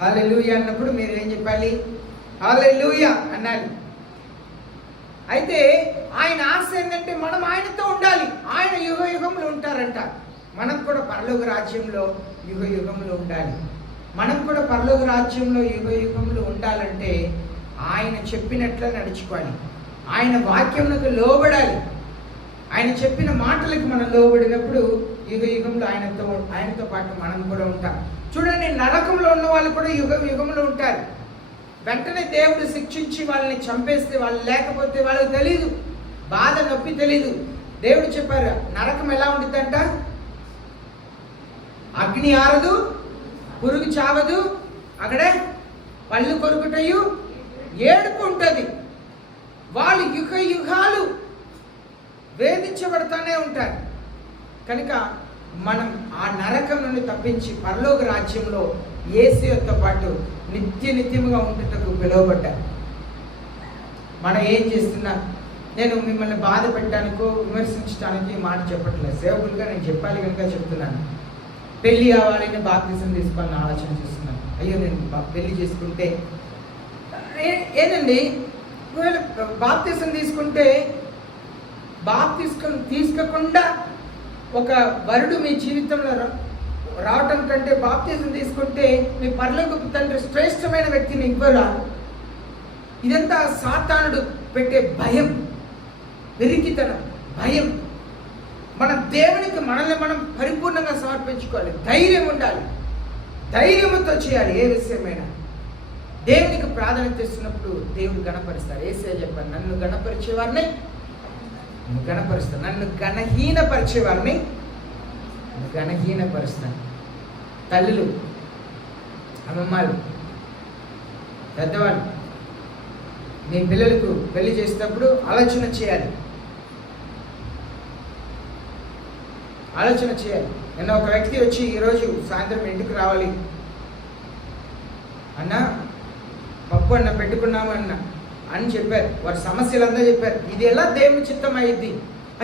హల్లెలూయా అన్నప్పుడు మీరు ఏం చెప్పాలి? హల్లెలూయా అనాలి. అయితే ఆయన ఆశ ఏంటంటే మనం ఆయనతో ఉండాలి. ఆయన యుగ యుగములు ఉంటారంట. మనం కూడా పరలోక రాజ్యంలో యుగ యుగములు ఉండాలి. మనం కూడా పరలోక రాజ్యంలో యుగ యుగములు ఉండాలంటే ఆయన చెప్పినట్లే నడుచుకోవాలి. ఆయన వాక్యములకు లోబడాలి. ఆయన చెప్పిన మాటలకు మనం లోబడినప్పుడు యుగ యుగంలో ఆయనతో పాటు మనం కూడా ఉంటాం. చూడండి, నరకంలో ఉన్న వాళ్ళు కూడా యుగ యుగంలో ఉంటారు. వెంటనే దేవుడు శిక్షించి వాళ్ళని చంపేస్తే వాళ్ళు లేకపోతే వాళ్ళకి తెలీదు, బాధ నొప్పి తెలీదు. దేవుడు చెప్పారు నరకం ఎలా ఉండిద్దంట, అగ్ని ఆరదు, పురుగు చావదు, అక్కడే పళ్ళు కొరుకుటయు ఏడుపు ఉంటుంది. వాళ్ళు యుగ యుగాలు వేధించబడతానే ఉంటారు. కనుక మనం ఆ నరకం నుండి తప్పించి పరలోక రాజ్యంలో యేసుతో పాటు నిత్యముగా ఉంటుటకు పిలువబడ్డారు. మనం ఏం చేస్తున్నా, నేను మిమ్మల్ని బాధ పెట్టడానికో విమర్శించడానికి మాట చెప్పట్లేదు, సేవకులుగా నేను చెప్పాలి కనుక చెప్తున్నాను. పెళ్ళి అవ్వాలని బాప్తిసం తీసుకోవాలని ఆలోచన చేస్తున్నాను. అయ్యో నేను పెళ్లి చేసుకుంటే ఏదండి, ఒకవేళ బాప్తిసం తీసుకుంటే తీసుకోకుండా ఒక వరుడు మీ జీవితంలో రావటం కంటే బాప్తిసం తీసుకుంటే మీ పరలోకపు తండ్రి శ్రేష్టమైన వ్యక్తిని ఇవ్వరా? ఇదంతా సాతానుడు పెట్టే భయం, వెరికితనం, భయం. మన దేవునికి మనల్ని మనం పరిపూర్ణంగా సమర్పించుకోవాలి. ధైర్యం ఉండాలి, ధైర్యంతో చేయాలి. ఏ విషయమైనా దేవునికి ప్రాధాన్యత ఇస్తున్నప్పుడు దేవుడు గణపరుస్తారు. యేసయ్య చెప్పారు, నన్ను గణపరిచేవారిని గణపరుస్తాను, నన్ను గణహీనపరిచేవారిని గణహీనపరుస్తాను. తల్లులు, అమ్మమ్మలు, పెద్దవాళ్ళు మీ పిల్లలకు పెళ్లి చేసేటప్పుడు ఆలోచన చేయాలి. నిన్న ఒక వ్యక్తి వచ్చి ఈరోజు సాయంత్రం ఇంటికి రావాలి అన్న, పప్పు అన్న పెట్టుకున్నాము అని చెప్పారు. వారి సమస్యలంతా చెప్పారు. ఇది ఎలా దేవుని చిత్తం అయ్యింది?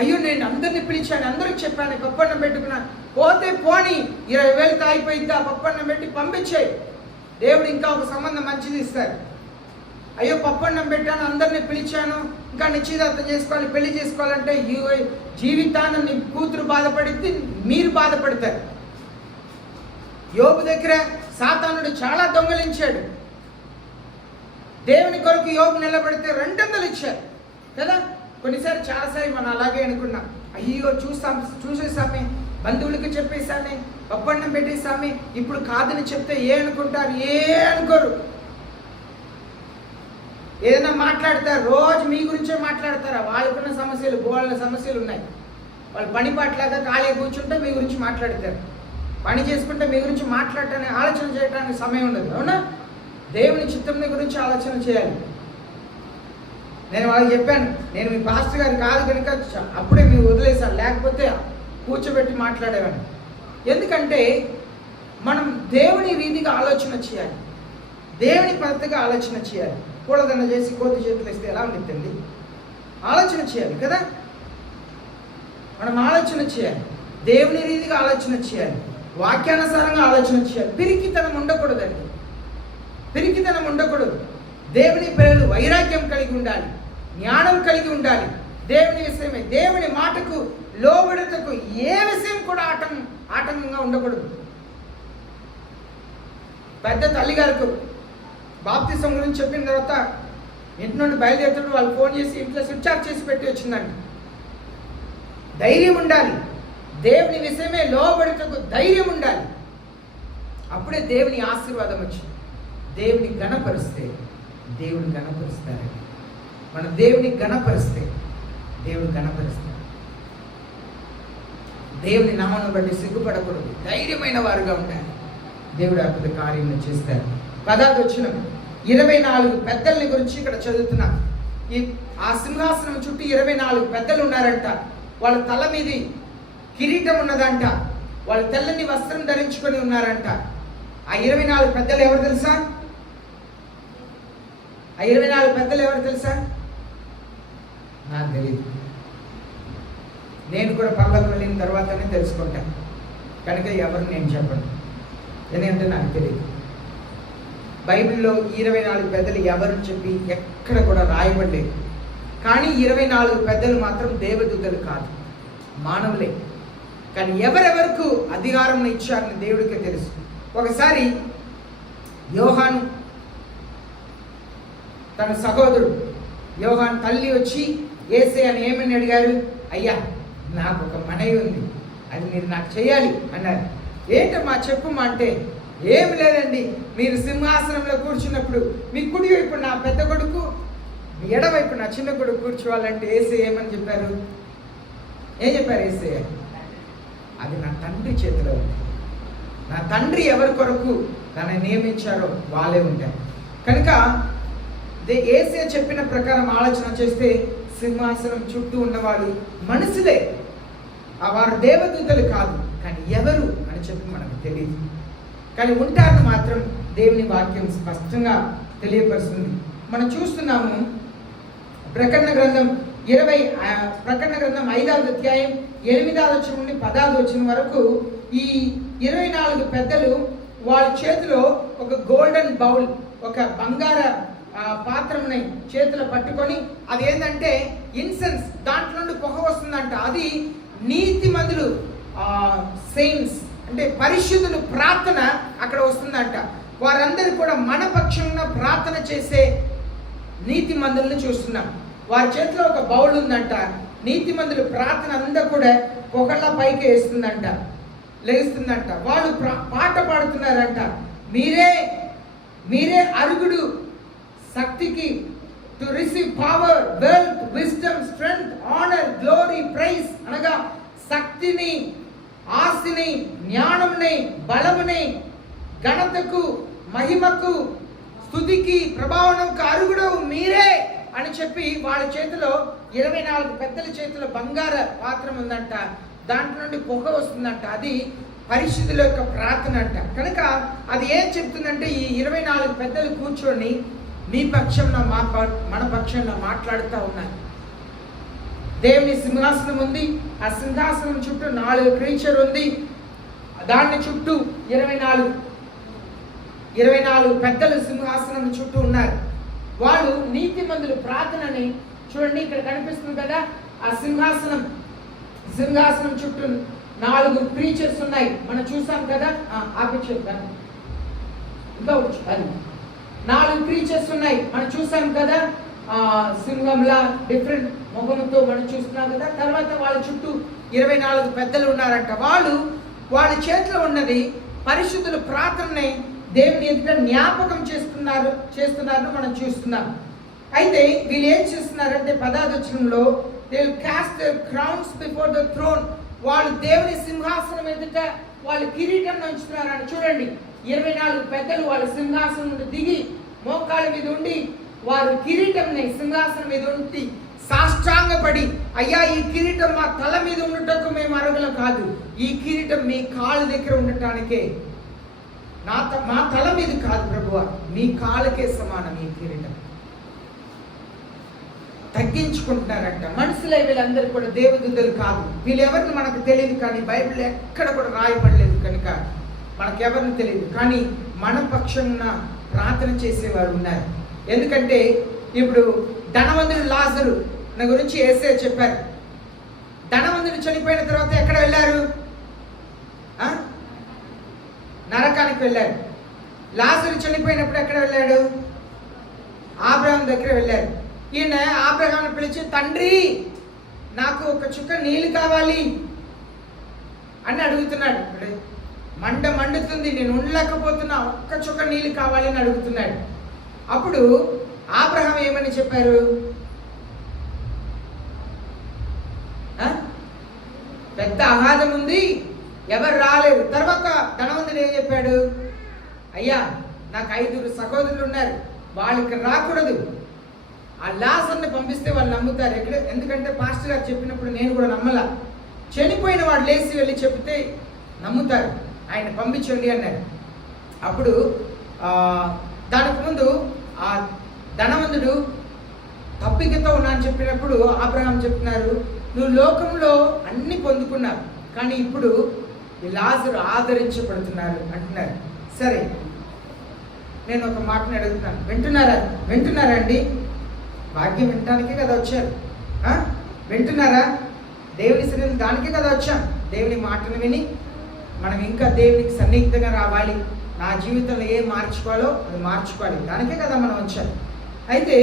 అయ్యో నేను అందరిని పిలిచాను, అందరికి చెప్పాను, పప్పన్నం పెట్టుకున్నాను. పోతే పోని 20,000 తాగిపోయిద్ది, ఆ పప్పన్నం పెట్టి పంపించేయి, దేవుడు ఇంకా ఒక సంబంధం మంచిది ఇస్తారు. అయ్యో పప్పన్నం పెట్టాను, అందరిని పిలిచాను, ఇంకా నిశ్చితార్థం చేసుకోవాలి, పెళ్లి చేసుకోవాలంటే జీవితాన్ని నీ కూతురు బాధపడిద్ది, మీరు బాధపడతారు. యోబు దగ్గర సాతానుడు చాలా దొంగలించాడు. దేవుని కొరకు యోబు నిలబడితే 200 ఇచ్చారు కదా. కొన్నిసారి చాలాసారి మనం అలాగే అనుకున్నాం, అయ్యో చూసేసామే, బంధువులకి చెప్పేసామే, పప్పన్నం పెట్టేసామే, ఇప్పుడు కాదని చెప్తే అనుకుంటారు? అనుకోరు. ఏదైనా మాట్లాడతారు, రోజు మీ గురించే మాట్లాడతారా? వాళ్ళకున్న సమస్యలు, వాళ్ళ సమస్యలు ఉన్నాయి. వాళ్ళు పని పట్లేక ఖాళీ కూర్చుంటే మీ గురించి మాట్లాడతారు, పని చేసుకుంటే మీ గురించి మాట్లాడటానికి ఆలోచన చేయడానికి సమయం ఉండదు. అవునా? దేవుని చిత్తం గురించి ఆలోచన చేయాలి. నేను వాళ్ళకి చెప్పాను, నేను మీ పాస్టర్ గారు కాదు కనుక అప్పుడే మీరు వదిలేశాను, లేకపోతే కూర్చోబెట్టి మాట్లాడేవాడిని. ఎందుకంటే మనం దేవుని రీతిగా ఆలోచన చేయాలి, దేవుని పద్ధతిగా ఆలోచన చేయాలి. కూడదన్న చేసి కోతి చేతులు ఇస్తే ఎలా ఉండిద్దండి? ఆలోచన చేయాలి కదా. మనం ఆలోచన చేయాలి, దేవుని రీతిగా ఆలోచన చేయాలి, వాక్యానుసారంగా ఆలోచన చేయాలి. పిరికితనం ఉండకూడదండి, పిరికితనం ఉండకూడదు. దేవుని పిల్లలు వైరాగ్యం కలిగి ఉండాలి, జ్ఞానం కలిగి ఉండాలి. దేవుని విషయమే, దేవుని మాటకు లోబడుటకు ఏ విషయం కూడా ఆటంకంగా ఉండకూడదు. పెద్ద తల్లిగారికి బాప్తిసం గురించి చెప్పిన తర్వాత ఇంటి నుండి బయలుదేరుతుంటే వాళ్ళు ఫోన్ చేసి ఇంట్లో స్విచ్ ఆఫ్ చేసి పెట్టి వచ్చిందండి. ధైర్యం ఉండాలి, దేవుని విషయమే లోబడుటకు ధైర్యం ఉండాలి. అప్పుడే దేవుని ఆశీర్వాదం వచ్చింది. దేవుని ఘనపరిస్తే దేవుని ఘనపరుస్తారండి. మనం దేవుని ఘనపరిస్తే దేవుని ఘనపరుస్తారు. దేవుని నామమును బట్టి సిగ్గుపడకూడదు, ధైర్యమైన వారుగా ఉండాలి. దేవుడు అద్భుత కార్యం చేస్తారు. 10వ వచనం 24 పెద్దల్ని గురించి ఇక్కడ చదువుతున్నాం. ఆ సింహాసనం చుట్టూ 24 పెద్దలు ఉన్నారంట. వాళ్ళ తల మీద కిరీటం ఉన్నదంట. వాళ్ళు తెల్లని వస్త్రం ధరించుకొని ఉన్నారంట. ఆ 24 పెద్దలు ఎవరు తెలుసా? ఆ 24 పెద్దలు ఎవరు తెలుసా? నాకు తెలియదు. నేను కూడా పర్లోకం వెళ్ళిన తర్వాతనే తెలుసుకుంటాను కనుక ఎవరు నేను చెప్పను, ఎందుకంటే నాకు తెలియదు. బైబిల్లో 24 పెద్దలు ఎవరని చెప్పి ఎక్కడ కూడా రాయబడలేదు. కానీ 24 పెద్దలు మాత్రం దేవదూతలు కాదు, మానవులే. కానీ ఎవరెవరకు అధికారం ఇచ్చారని దేవుడికే తెలుసు. ఒకసారి యోహాను తన సహోదరుడు యోహాను తల్లి వచ్చి యేసయ్యని ఏమని అడిగారు? అయ్యా, నాకు ఒక మనవి ఉంది, అది మీరు నాకు చేయాలి అన్నారు. ఏంటమ్మా చెప్పమ్మా అంటే, ఏం లేదండి, మీరు సింహాసనంలో కూర్చున్నప్పుడు మీ కుడి వైపు నా పెద్ద కొడుకు, మీ ఎడవైపు నా చిన్న కొడుకు కూర్చోవాలంటే యేసయ్య ఏమని చెప్పారు? ఏం చెప్పారు యేసయ్య? అది నా తండ్రి చేతిలో ఉంది. నా తండ్రి ఎవరి కొరకు తనని నియమించారో వాళ్ళే ఉంటారు. కనుక యేసయ్య చెప్పిన ప్రకారం ఆలోచన చేస్తే సింహాసనం చుట్టూ ఉన్నవాళ్ళు మనుషులే, వారు దేవదూతలు కాదు. కానీ ఎవరు అని చెప్పి మనకు తెలియదు. కానీ ఉంటారని మాత్రం దేవుని వాక్యం స్పష్టంగా తెలియపరుస్తుంది. మనం చూస్తున్నాము ప్రకటన గ్రంథం 5వ అధ్యాయం 8వ వచనం నుండి 10వ వచనం వరకు ఈ 24 పెద్దలు వాళ్ళ చేతిలో ఒక గోల్డెన్ బౌల్, ఒక బంగార పాత్రని చేతిలో పట్టుకొని, అది ఏంటంటే ఇన్సెన్స్, దాంట్లో నుండి పొగ వస్తుందంట. అది నీతిమంతులు, సెయింట్స్ అంటే పరిశుద్ధులు ప్రార్థన అక్కడ వస్తుందంట. వారందరూ కూడా మన పక్షంగా ప్రార్థన చేసే నీతిమంతులను చూస్తున్నాం. వారి చేతిలో ఒక బౌల్ ఉందంట. నీతిమంతులు ప్రార్థన అంతా కూడా పొగళ్ళ పైకి వేస్తుందంట, లేస్తుందంట. వాళ్ళు పాట పాడుతున్నారంట, మీరే అరుగుడు శక్తికి, to receive power, wealth, wisdom, strength, honour, glory, praise. అనగా శక్తిని, ఆస్తిని, జ్ఞానముని, బలముని, ఘనతకు, మహిమకు, స్తుతికి, ప్రభావమునకు అరుగుడు మీరే అని చెప్పి వాళ్ళ చేతిలో 24 పెద్దల చేతిలో బంగార పాత్రం ఉందంట. దాంట్లో నుండి పొగ వస్తుందంట. అది పరిశుద్ధుల యొక్క ప్రార్థన అంట. కనుక అది ఏం చెప్తుందంటే, ఈ 24 పెద్దలు కూర్చొని మీ పక్షంలో మన పక్షంలో మాట్లాడుతూ ఉన్నారు. దేవుని సింహాసనం ఉంది. ఆ సింహాసనం చుట్టూ 4 క్రీచర్ ఉంది. దాని చుట్టూ 24 పెద్దలు సింహాసనం చుట్టూ ఉన్నారు. వాళ్ళు నీతిమంతులు ప్రార్థనని చూడండి, ఇక్కడ కనిపిస్తుంది కదా. ఆ సింహాసనం చుట్టూ 4 క్రీచర్స్ ఉన్నాయి. మనం చూసాం కదా. ఆపించారు ఇంకా అది 4 క్రీచర్స్ ఉన్నాయి. మనం చూసాం కదా. సింహంలా డిఫరెంట్ మొగముతో మనం చూస్తున్నాం కదా. తర్వాత వాళ్ళ చుట్టూ 24 పెద్దలు ఉన్నారంట. వాళ్ళ చేతిలో ఉన్నది పరిశుద్ధుల ప్రార్థనని దేవుని ఎదుట జ్ఞాపకం చేస్తున్నారు మనం చూస్తున్నాం. అయితే వీళ్ళు ఏం చేస్తున్నారంటే 10వ వచనంలో, they will cast their crowns before the throne. వాళ్ళు దేవుని సింహాసనం ఎదుట వాళ్ళు కిరీటం ఉంచుతున్నారని చూడండి. 24 పెద్దలు వాళ్ళ సింహాసనం నుండి దిగి మోకాళ్ళ మీద ఉండి వారు కిరీటంని సింహాసనం మీద ఉండి సాష్టాంగపడి, అయ్యా ఈ కిరీటం మా తల మీద ఉండటకు మేము అర్హులం కాదు, ఈ కిరీటం మీ కాళ్ళ దగ్గర ఉండటానికే, మా తల మీద కాదు ప్రభువా, మీ కాళ్ళకే సమానం ఈ కిరీటం. తగ్గించుకుంటున్నారంట. మనుషులై వీళ్ళందరూ కూడా దేవదూతలు కాదు. వీళ్ళెవరిని మనకు తెలియదు, కానీ బైబిల్ ఎక్కడ కూడా రాయబడలేదు కనుక మనకెవరిని తెలియదు. కానీ మన పక్షంగా ప్రార్థన చేసేవారు ఉన్నారు. ఎందుకంటే ఇప్పుడు ధనవంతుడు లాజరు గురించి యేసయ్య చెప్పారు. ధనవంతుడు చనిపోయిన తర్వాత ఎక్కడ వెళ్ళారు? నరకానికి వెళ్ళారు. లాజరు చనిపోయినప్పుడు ఎక్కడ వెళ్ళాడు? అబ్రహాం దగ్గర వెళ్ళారు. ఈయన అబ్రహాంను పిలిచి, తండ్రి నాకు ఒక చుక్క నీళ్ళు కావాలి అని అడుగుతున్నాడు. మండుతుంది, నేను ఉండలేకపోతున్నా, ఒక్క చుక్క నీళ్ళు కావాలని అడుగుతున్నాడు. అప్పుడు అబ్రహాం ఏమని చెప్పారు? పెద్ద అగాధం ఉంది, ఎవరు రాలేరు. తర్వాత ధనవంతుడు ఏం చెప్పాడు? అయ్యా, నాకు 5 సహోదరులు ఉన్నారు, వాళ్ళకి రాకూడదు, ఆ లాజర్ని పంపిస్తే వాళ్ళు నమ్ముతారు. ఎందుకంటే పాస్టర్ గారు చెప్పినప్పుడు నేను కూడా నమ్మలా. చనిపోయిన వాడు లేచి వెళ్ళి చెప్తే నమ్ముతారు, ఆయన పంపించండి అన్నారు. అప్పుడు దానికి ముందు ఆ ధనవంతుడు తప్పికతో ఉన్నా అని చెప్పినప్పుడు అబ్రహాం చెప్తున్నారు, నువ్వు లోకంలో అన్ని పొందుకున్నావు, కానీ ఇప్పుడు ఈ లాజరు ఆదరించబడుతున్నారు అంటున్నారు. సరే, నేను ఒక మాటని అడుగుతున్నాను, వింటున్నారా అండి? భాగ్యం వినటానికే కదా వచ్చారు, వింటున్నారా? దేవుని సన్నిధి దానికే కదా వచ్చాం. దేవుని మాటను విని మనం ఇంకా దేవునికి సన్నిహితంగా రావాలి, నా జీవితంలో ఏం మార్చుకోవాలో అది మార్చుకోవాలి, దానికే కదా మనం వచ్చాం. అయితే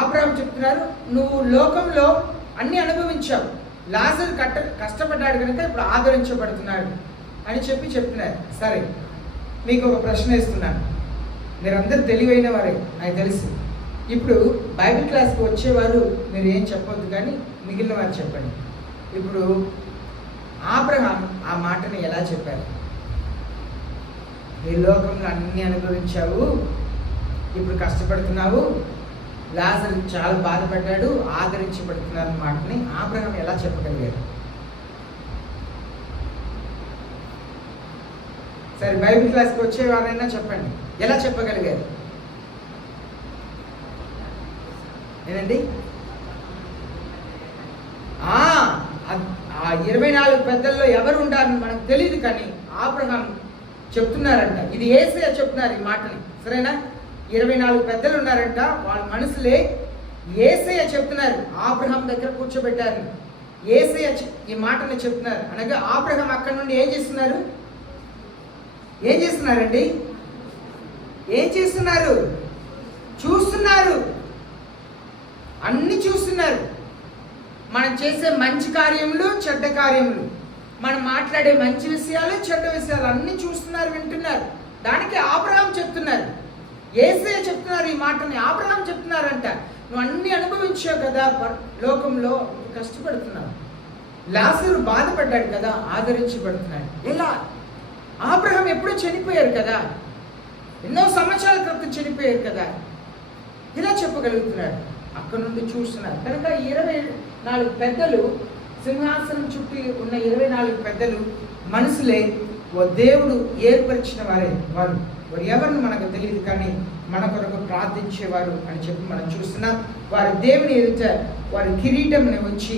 అబ్రహాం చెప్తున్నారు, నువ్వు లోకంలో అన్ని అనుభవించావు, లాజరు కష్టపడ్డాడు కనుక ఇప్పుడు ఆదరించబడుతున్నాడు అని చెప్తున్నారు. సరే, మీకు ఒక ప్రశ్న ఇస్తున్నాను, మీరందరూ తెలివైన వారే నాకు తెలుసు. ఇప్పుడు బైబిల్ క్లాస్కి వచ్చేవారు మీరు ఏం చెప్పొద్దు, కానీ మిగిలిన వారు చెప్పండి. ఇప్పుడు అబ్రహాం ఆ మాటని ఎలా చెప్పారు? ఈ లోకంలో అన్ని అనుభవించావు, ఇప్పుడు కష్టపడుతున్నావు, లాజరు చాలా బాధపడ్డాడు, ఆదరించబడుతున్నారు మాటని అబ్రహాం ఎలా చెప్పగలిగారు? సరే, బైబిల్ క్లాస్కి వచ్చేవారైనా చెప్పండి, ఎలా చెప్పగలిగారు? ఏనండి? 24 పెద్దల్లో ఎవరు ఉండాలని మనకు తెలియదు, కానీ అబ్రహాం చెప్తున్నారంట. ఇది యేసయ్య చెప్తున్నారు ఈ మాటని, సరేనా? 24 పెద్దలు ఉన్నారంట, వాళ్ళ మనసులే యేసయ్య చెప్తున్నారు, అబ్రహాం దగ్గర కూర్చోబెట్టారు. యేసయ్య ఈ మాటని చెప్తున్నారు. అనగా అబ్రహాం అక్కడ నుండి ఏం చేస్తున్నారండి? ఏం చేస్తున్నారు? చూస్తున్నారు, అన్ని చూస్తున్నారు. మనం చేసే మంచి కార్యములు, చెడ్డ కార్యములు, మనం మాట్లాడే మంచి విషయాలు, చెడ్డ విషయాలు అన్ని చూస్తున్నారు, వింటున్నారు. దానికి అబ్రహాం చెప్తున్నారు, యేసయ్య చెప్తున్నారు ఈ మాటని. అబ్రహాం చెప్తున్నారంట, నువ్వు అన్ని అనుభవించావు కదా, లోకంలో కష్టపడుతున్నావు, లాజరు బాధపడ్డాడు కదా, ఆదరించబడుతున్నాడు. ఎలా? అబ్రహాం ఎప్పుడో చనిపోయారు కదా, ఎన్నో సంవత్సరాల క్రితం చనిపోయారు కదా, ఇలా చెప్పగలుగుతున్నాడు. అక్కడ నుండి చూస్తున్నారు కనుక 24 పెద్దలు, సింహాసనం చుట్టూ ఉన్న 24 పెద్దలు మనసులే దేవుడు ఏర్పరిచిన వారే. వారు ఎవరిని మనకు తెలియదు, కానీ మన కొరకు ప్రార్థించేవారు అని చెప్పి మనం చూస్తున్నాం. వారు దేవుని ఎదుట వారి కిరీటంని వచ్చి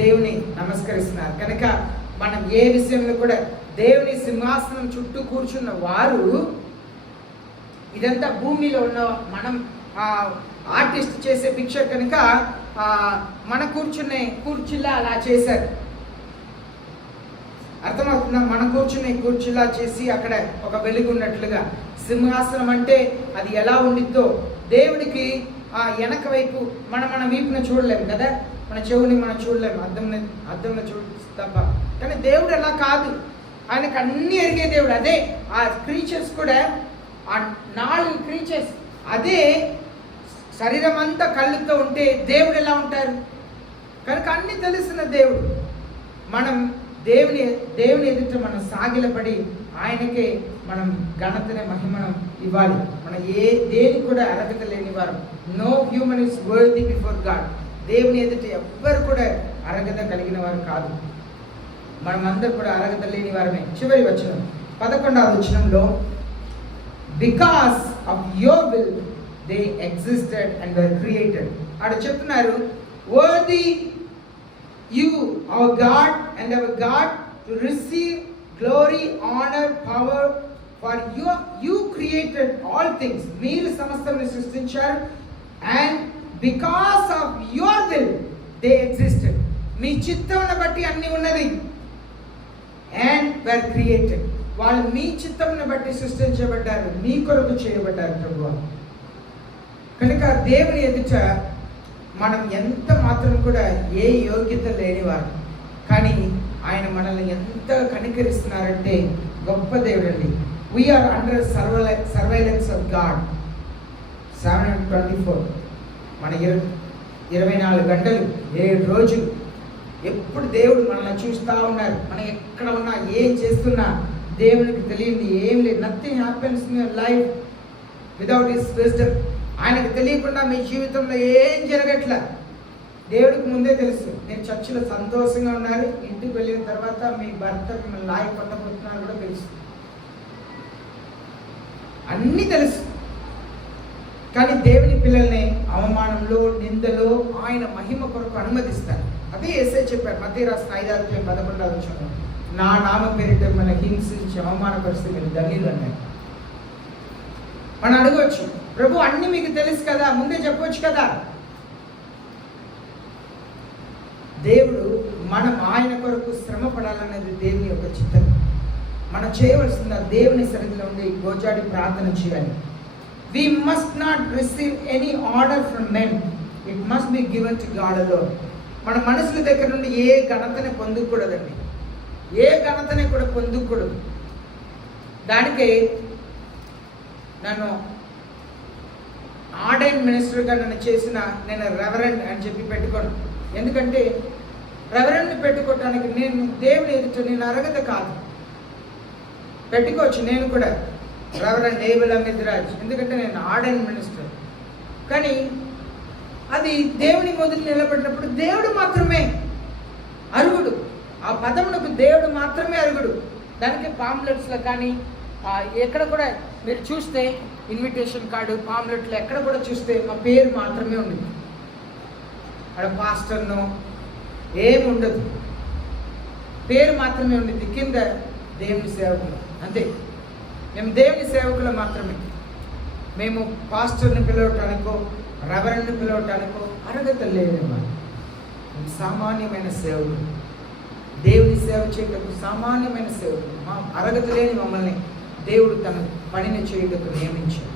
దేవుని నమస్కరిస్తున్నారు. కనుక మనం ఏ విషయంలో కూడా దేవుని సింహాసనం చుట్టూ కూర్చున్న వారు, ఇదంతా భూమిలో ఉన్న మనం ఆర్టిస్ట్ చేసే పిక్చర్ కనుక మన కూర్చునే కుర్చీలా అలా చేశారు. అర్థమవుతుందా? మనం కూర్చునే కుర్చీలా చేసి అక్కడ ఒక వెలుగు ఉన్నట్లుగా. సింహాసనం అంటే అది ఎలా ఉండిద్దో దేవుడికి వెనక వైపు మన వీపును చూడలేము కదా, మన చెవుని మనం చూడలేము, అద్దంలో తప్ప. కానీ దేవుడు అలా కాదు, ఆయనకు అన్ని ఎరిగే దేవుడు. అదే ఆ క్రీచర్స్ కూడా, ఆ 4 క్రీచర్స్ అదే శరీరం అంతా కళ్ళుతో ఉంటే దేవుడు ఎలా ఉంటారు? కనుక అన్ని తెలిసిన దేవుడు. మనం దేవుని ఎదుట మనం సాగిలపడి ఆయనకే మనం ఘనతనే మహిమనం ఇవ్వాలి. మనం దేనికి కూడా అర్హత లేని వారు. No human is worthy before God. దేవుని ఎదుట ఎవ్వరు కూడా అర్హత కలిగిన వారు కాదు. మనమందరూ కూడా అర్హత లేని వారమే. చివరి వచనం 11వ వచనంలో, because of your will they existed and were created. అక్కడ చెప్తున్నారు, worthy you our God and our God to receive glory, honor, power, for you created all things. మీరు సమస్తమును సృష్టించారు, and because of your will they existed. మీ చిత్తమును బట్టి అన్ని ఉన్నది, and were created. వాళ్ళు మీ చిత్తమును బట్టి సృష్టించబడ్డారు, మీ కొరకు చేయబడ్డారు ప్రభువా. కనుక దేవుని ఎదుట మనం ఎంత మాత్రం కూడా ఏ యోగ్యత లేనివారు, కానీ ఆయన మనల్ని ఎంత కనికరిస్తున్నారంటే గొప్ప దేవుడు అండి. We are under surveillance of God. 724 మన 24 గంటలు 7 రోజులు ఎప్పుడు దేవుడు మనల్ని చూస్తూ ఉన్నారు. మనం ఎక్కడ ఉన్నా ఏం చేస్తున్నా దేవునికి తెలియంది ఏం లేదు. Nothing happens in your life without his wisdom. ఆయనకు తెలియకుండా మీ జీవితంలో ఏం జరగట్లా. దేవుడికి ముందే తెలుసు. నేను చర్చిలో సంతోషంగా ఉన్నారు, ఇంటికి వెళ్ళిన తర్వాత మీ భర్త మిమ్మల్ని లాగి కొట్టబోతున్నారు కూడా తెలుసు. అన్నీ తెలుసు. కానీ దేవుని పిల్లల్ని అవమానంలో, నిందలో ఆయన మహిమ కొరకు అనుమతిస్తారు. అదే యేసయ్య చెప్పారు మత్తయి రాసిన 5:11 నా నామ పేరిట మన హింసించి అవమానపరిస్తే మీరు ధన్యులు అన్నారు. మనం అడగవచ్చు, ప్రభు అన్ని మీకు తెలుసు కదా, ముందే చెప్పవచ్చు కదా. దేవుడు మనం ఆయన కొరకు శ్రమ పడాలనేది దేవుని యొక్క చిత్తం. మనం చేయవలసిన దేవుని సన్నిధిలో ఉండి గోజాడి ప్రార్థన చేయాలి. We must not receive any order from men. It must be given to God alone. మన మనసుల దగ్గర నుండి ఏ ఘనతని పొందకూడదండి. ఏ ఘనతని కూడా పొందకూడదు. దానికే నన్ను ఆర్డైన్ మినిస్టర్గా నన్ను చేసిన నేను రెవరెండ్ అని చెప్పి పెట్టుకోను. ఎందుకంటే రెవరెండ్ పెట్టుకోవటానికి నేను దేవుని ఎదుట నేను అర్హత కాదు. పెట్టుకోవచ్చు నేను కూడా రెవరెండ్ ఏబుల్ అమిత్ రాజ్, ఎందుకంటే నేను ఆర్డైన్ మినిస్టర్. కానీ అది దేవుని మొదలు నిలబడినప్పుడు దేవుడు మాత్రమే అర్హుడు. ఆ పదమునకు దేవుడు మాత్రమే అర్హుడు. దానికి పాంప్లెట్స్లో కానీ ఎక్కడ కూడా మీరు చూస్తే ఇన్విటేషన్ కార్డు పాంప్లెట్లో ఎక్కడ కూడా చూస్తే మా పేరు మాత్రమే ఉంది. అక్కడ పాస్టర్ను ఏముండదు, పేరు మాత్రమే ఉండింది. కింద దేవుని సేవకులు అంతే. మేము దేవుని సేవకులు మాత్రమే. మేము పాస్టర్ని పిలవటానికో రెవరెండ్ని పిలవటానికో అర్హత లేదమ్మా. సామాన్యమైన సేవకులు, దేవుని సేవ చేయటకు సామాన్యమైన సేవకులు. మా అర్హత లేని మమ్మల్ని దేవుడు తన పనిని చేయటకు నియమించాడు.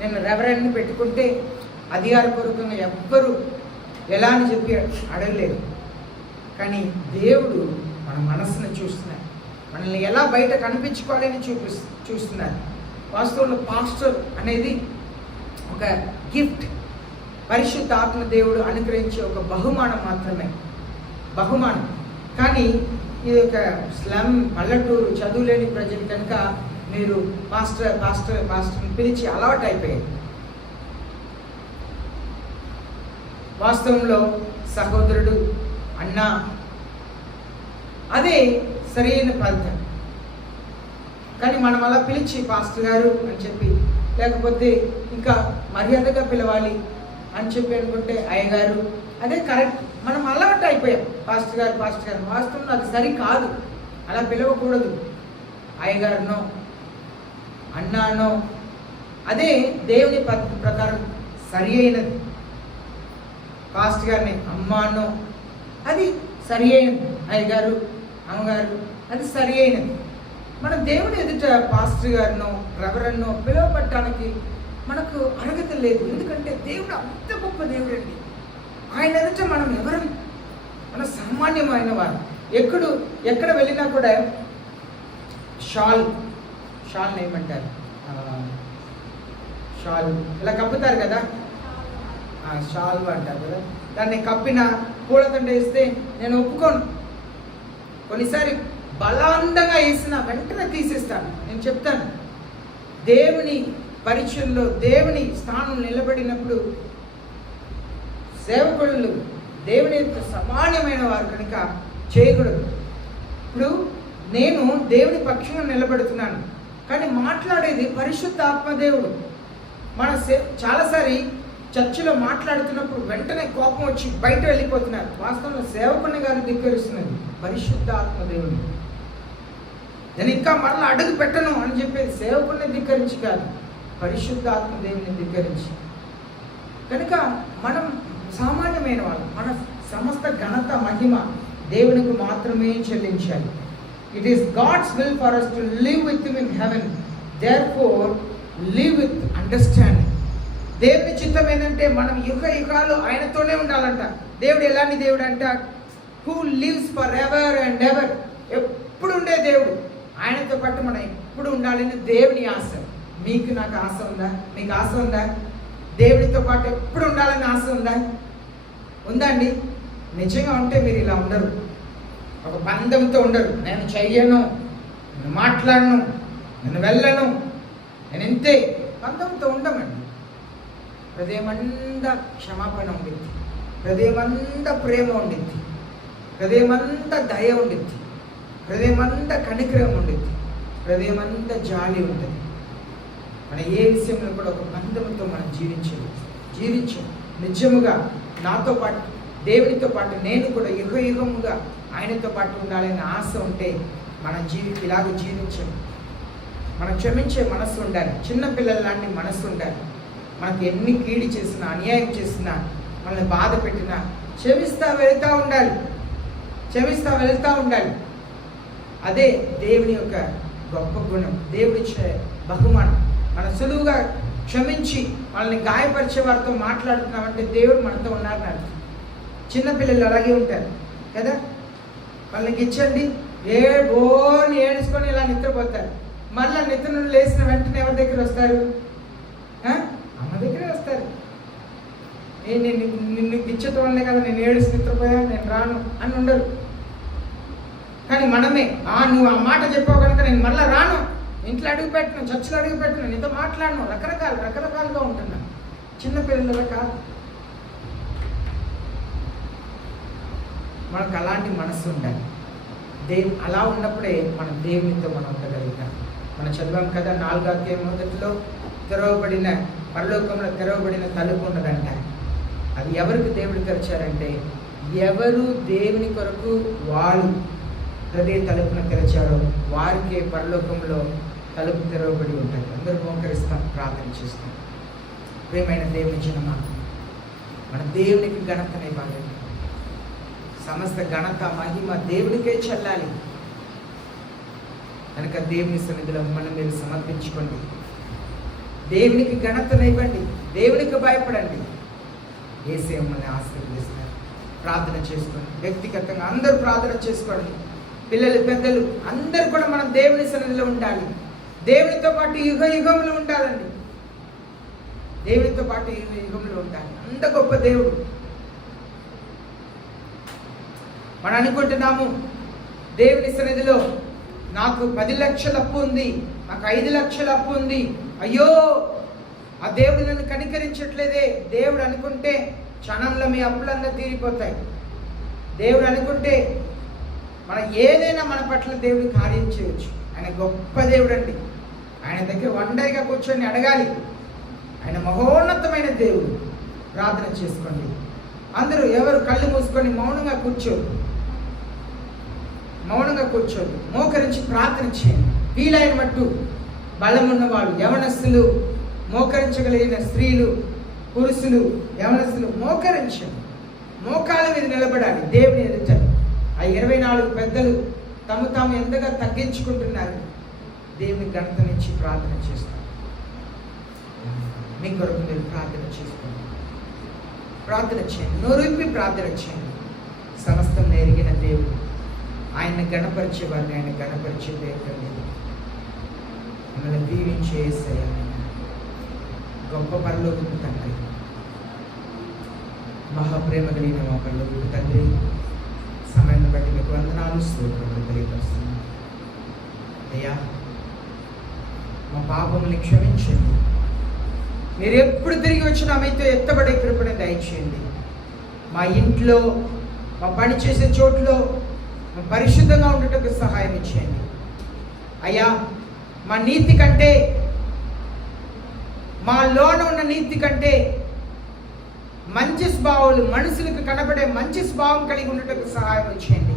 నేను రెవరెండ్ని పెట్టుకుంటే అధికారపూర్వకంగా ఎవ్వరూ ఎలా అని చెప్పి అడగలేదు. కానీ దేవుడు మన మనసును చూస్తున్నాడు, మనల్ని ఎలా బయట కనిపించుకోవాలని చూస్తున్నారు. వాస్తవంలో పాస్టర్ అనేది ఒక గిఫ్ట్, పరిశుద్ధ ఆత్మ దేవుడు అనుగ్రహించే ఒక బహుమానం మాత్రమే. బహుమానం. కానీ ఇది ఒక స్లమ్ పల్లెటూరు చదువులేని ప్రజలు కనుక మీరు పాస్టర్ పాస్టర్ పాస్టర్ని పిలిచి అలవాటు అయిపోయాయి. వాస్తవంలో సహోదరుడు, అన్న, అదే సరైన ఫలితం. కానీ మనం అలా పిలిచి పాస్టర్ గారు అని చెప్పి, లేకపోతే ఇంకా మర్యాదగా పిలవాలి అని చెప్పి అనుకుంటే అయ్యగారు, అదే కరెక్ట్. మనం అలవాటు అయిపోయాం పాస్టర్ గారు పాస్టర్ గారు. వాస్తవంలో అది సరి కాదు, అలా పిలవకూడదు. అయ్యగారునో అన్నానో అదే దేవుని పద్ధతి ప్రకారం సరి అయినది. పాస్టర్ గారిని అమ్మానో అది సరి అయినది. అయ్యగారు అమ్మగారు అది సరి అయినది. మనం దేవుని ఎదుట పాస్టర్ గారినో రెవరెండ్నో పిలువపట్టడానికి మనకు అర్హత లేదు. ఎందుకంటే దేవుడు అంత గొప్ప దేవుడు అండి. ఆయన ఎదుట మనం ఎవరు? మన సామాన్యమైన వారు. ఎక్కడ వెళ్ళినా కూడా షాల్ని ఏమంటారు, షాల్ ఇలా కప్పుతారు కదా, షాల్ అంటారు కదా. దాన్ని కప్పిన పూలదండ వేస్తే నేను ఒప్పుకోను. కొన్నిసారి బలవంతంగా వేసిన వెంటనే తీసేస్తాను. నేను చెప్తాను, దేవుని పరిచయంలో దేవుని స్థానం నిలబడినప్పుడు సేవకులు దేవుని యొక్క సమానమైన వారు కనుక చేయకూడదు. ఇప్పుడు నేను దేవుని పక్షంగా నిలబడుతున్నాను, కానీ మాట్లాడేది పరిశుద్ధ ఆత్మదేవుడు. మన చాలాసారి చర్చిలో మాట్లాడుతున్నప్పుడు వెంటనే కోపం వచ్చి బయట వెళ్ళిపోతున్నారు. వాస్తవంలో సేవకుని గారు ధిక్కరిస్తున్నది పరిశుద్ధ ఆత్మదేవుడు. నేను ఇంకా మరలా అడుగు పెట్టను అని చెప్పేది సేవకుని ధిక్కరించి కాదు, పరిశుద్ధ ఆత్మదేవుని ధిక్కరించి. కనుక మనం సామాన్యమైన వాళ్ళు. మన సమస్త ఘనత మహిమ దేవునికి మాత్రమే చెల్లించాలి. It is God's will for us to live with him in heaven. Therefore live with understanding. దేవుని చిత్తం ఏంటంటే మనం యుగాలు ఆయనతోనే ఉండాలంట. దేవుడు ఎలాంటి దేవుడు అంట? Who lives for ever and ever. ఎప్పుడు ఉండే దేవుడు. ఆయనతో పాటు మనం ఎప్పుడు ఉండాలని దేవుని ఆశ. మీకు నాకు ఆశ ఉందా? మీకు ఆశ ఉందా? దేవునితో పాటు ఎప్పుడు ఉండాలని ఆశ ఉందా? ఉందండి. నిజంగా ఉంటే మీరు ఇలా ఉండరు, ఒక బంధంతో ఉండరు. నేను చెయ్యను, నేను మాట్లాడను, నేను వెళ్ళను, నేను ఇంతే. బంధంతో ఉండమండి. హృదయమంతా క్షమాపణ ఉండిద్ది, హృదయమంతా ప్రేమ ఉండిద్ది, హృదయమంతా దయ ఉండిద్ది, హృదయమంతా కనికరం ఉండిద్ది, హృదయమంతా జాలి ఉంటుంది. మన ఏ విషయంలో కూడా ఒక బంధంతో మనం జీవించాం. నిజముగా నాతో పాటు దేవునితో పాటు నేను కూడా యుగముగా ఆయనతో పాటు ఉండాలనే ఆశ ఉంటే మనం ఇలాగ జీవించాం. మనం క్షమించే మనసు ఉండాలి. చిన్నపిల్లల లాంటి మనసు ఉండాలి. మనకి ఎన్ని కీడి చేసినా, అన్యాయం చేసినా, మనల్ని బాధ పెట్టినా క్షమిస్తా వెళ్తా ఉండాలి. అదే దేవుని యొక్క గొప్ప గుణం, దేవుడిచ్చే బహుమానం. మనం సులువుగా క్షమించి వాళ్ళని గాయపరిచే వారితో మాట్లాడుతున్నామంటే దేవుడు మనతో ఉన్నారని అర్థం. చిన్నపిల్లలు అలాగే ఉంటారు కదా. వాళ్ళకి ఇచ్చండి, బోర్ని ఏడుచుకొని ఇలా నిద్రపోతారు. మళ్ళీ నిద్ర నుండి లేచిన వెంటనే ఎవరి దగ్గర వస్తారు? అమ్మ దగ్గరే వస్తారు. నిన్ను ఇచ్చటం వల్లే కదా నేను ఏడుసి నిద్రపోయా, నేను రాను అని ఉండరు. కానీ మనమే, నువ్వు ఆ మాట చెప్పావు కనుక నేను మళ్ళీ రాను, ఇంట్లో అడుగు పెట్టను, చర్చలు అడుగు పెట్టను, నీతో మాట్లాడను, రకరకాలుగా ఉంటున్నా. చిన్నపిల్లల కాదు. మనకు అలాంటి మనస్సు ఉండాలి. అలా ఉన్నప్పుడే మనం దేవునితో మనం ఉండగలుగుతాం. మనం చదివాం కదా 4వ అధ్యాయం మొదటిలో, పరలోకంలో తెరవబడిన తలుపు ఉన్నదంట. అది ఎవరికి దేవుడు తెరిచారంటే, ఎవరు దేవుని కొరకు వాళ్ళు హృదయ తలుపును తెరిచారో వారికే పరలోకంలో తలుపు తెరవబడి ఉంటుంది. అందరూ మోకరిస్తాం, ప్రార్థన చేస్తాం. ప్రియమైన దేవుని జనమా, మన దేవునికి ఘనతనివ్వాలి. సమస్త ఘనత మహిమ దేవునికే చెల్లాలి. కనుక దేవుని సన్నిధిలో మనం మీరు సమర్పించుకోండి. దేవునికి ఘనతనివ్వండి, దేవునికి భయపడండి. యేసయ్య మనల్ని ఆశీర్వదిస్తారు. ప్రార్థన చేసుకోండి. వ్యక్తిగతంగా అందరూ ప్రార్థన చేసుకోండి. పిల్లలు, పెద్దలు అందరూ కూడా మనం దేవుని సన్నిధిలో ఉండాలి. దేవునితో పాటు యుగంలో ఉండాలండి. దేవునితో పాటు యుగంలో ఉండాలి. అంత గొప్ప దేవుడు. మనం అనుకుంటున్నాము దేవుని సన్నిధిలో నాకు 10 లక్షల అప్పు ఉంది, నాకు 5 లక్షల అప్పు ఉంది, అయ్యో ఆ దేవుడు నన్ను కనికరించట్లేదే. దేవుడు అనుకుంటే క్షణంలో మీ అప్పులంతా తీరిపోతాయి. దేవుడు అనుకుంటే మనం ఏదైనా మన పట్ల దేవుడు కార్యం చేయవచ్చు. ఆయన గొప్ప దేవుడు అండి. ఆయన దగ్గర ఒంటరిగా కూర్చొని అడగాలి. ఆయన మహోన్నతమైన దేవుడు. ప్రార్థన చేసుకోండి. అందరూ ఎవరు కళ్ళు మూసుకొని మౌనంగా కూర్చోదు. మోకరించి ప్రార్థన చేయండి. వీలైన మట్టు బలమున్న వాళ్ళు, యవనస్తులు, మోకరించగలిగిన స్త్రీలు, పురుషులు, యవనస్తులు మోకరించండి. మోకాల మీద నిలబడాలి దేవుని ఎదుట. ఆ 24 పెద్దలు తాము ఎంతగా తగ్గించుకుంటున్నారు. దేవుని ఘనతనిచ్చి ప్రార్థన చేస్తారు. మీ కొరకు మీరు ప్రార్థన చేసుకోండి. ప్రార్థన చేయండి. నోరుప్పి ప్రార్థన చేయండి. సమస్తం ఎరిగిన దేవుడు, ఆయన గణపరిచే వారిని ఆయన గణపరిచే దేవుడు. మిమ్మల్ని దీవించే గొప్ప పరలోకపు తండ్రి, మహాప్రేమ కలిగిన మా పరలోకపు తండ్రి, సమయాన్ని బట్టి మీకు వందనాలు, స్తోత్రములు తెలియపరుస్తున్నాను. అయ్యా, మా పాపముల్ని క్షమించండి. మీరు ఎప్పుడు తిరిగి వచ్చినా మీతో ఎత్తబడే కృపను దయచేయండి. మా ఇంట్లో, మా పని చేసే చోట్లో పరిశుద్ధంగా ఉండటకు సహాయం ఇచ్చేయండి. అయ్యా, మా నీతి కంటే, మా లోన ఉన్న నీతి కంటే మంచి స్వభావాలు, మనుషులకు కనబడే మంచి స్వభావం కలిగి ఉండటకు సహాయం ఇచ్చేయండి.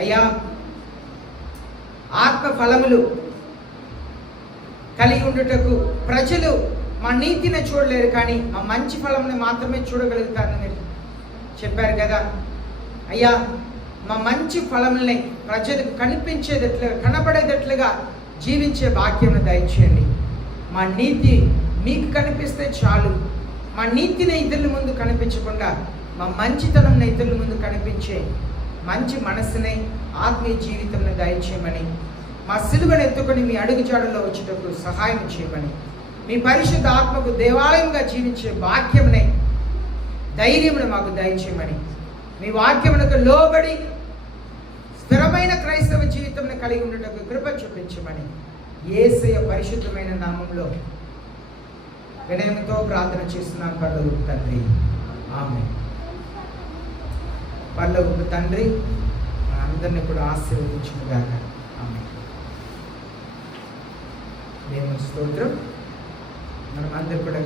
అయ్యా, ఆత్మ ఫలములు కలిగి ఉండటకు ప్రజలు మా నీతిని చూడలేరు, కానీ మా మంచి ఫలముని మాత్రమే చూడగలుగుతారని మీరు చెప్పారు కదా. అయ్యా, మా మంచి ఫలముల్ని ప్రజలకు కనిపించేటట్లుగా, కనబడేటట్లుగా జీవించే భాగ్యం దయచేయండి. మా నీతి మీకు కనిపిస్తే చాలు. మా నీతిని ఇతరుల ముందు కనిపించకుండా మా మంచితనం ఇతరుల ముందు కనిపించే మంచి మనసుని, ఆత్మీయ జీవితంలో దయచేయమని మా సిలువను ఎత్తుకొని మీ అడుగుజాడల్లో వచ్చేటప్పుడు సహాయం చేయమని, మీ పరిశుద్ధ ఆత్మకు దేవాలయంగా జీవించే వాక్యమునే ధైర్యమును మాకు దయచేయమని, మీ వాక్యమునకు లోబడి స్థిరమైన క్రైస్తవ జీవితంను కలిగి ఉండటకు కృప చూపించమని యేసయ్య పరిశుద్ధమైన నామంలో వినయంతో ప్రార్థన చేస్తున్నాను పరలోకపు తండ్రి, ఆమేన్. పరలోకపు తండ్రి అందరినీ కూడా ఆశీర్వదించుగాక. ఆమేన్. దేవుని స్తోత్రం. మనం అందరూ కూడా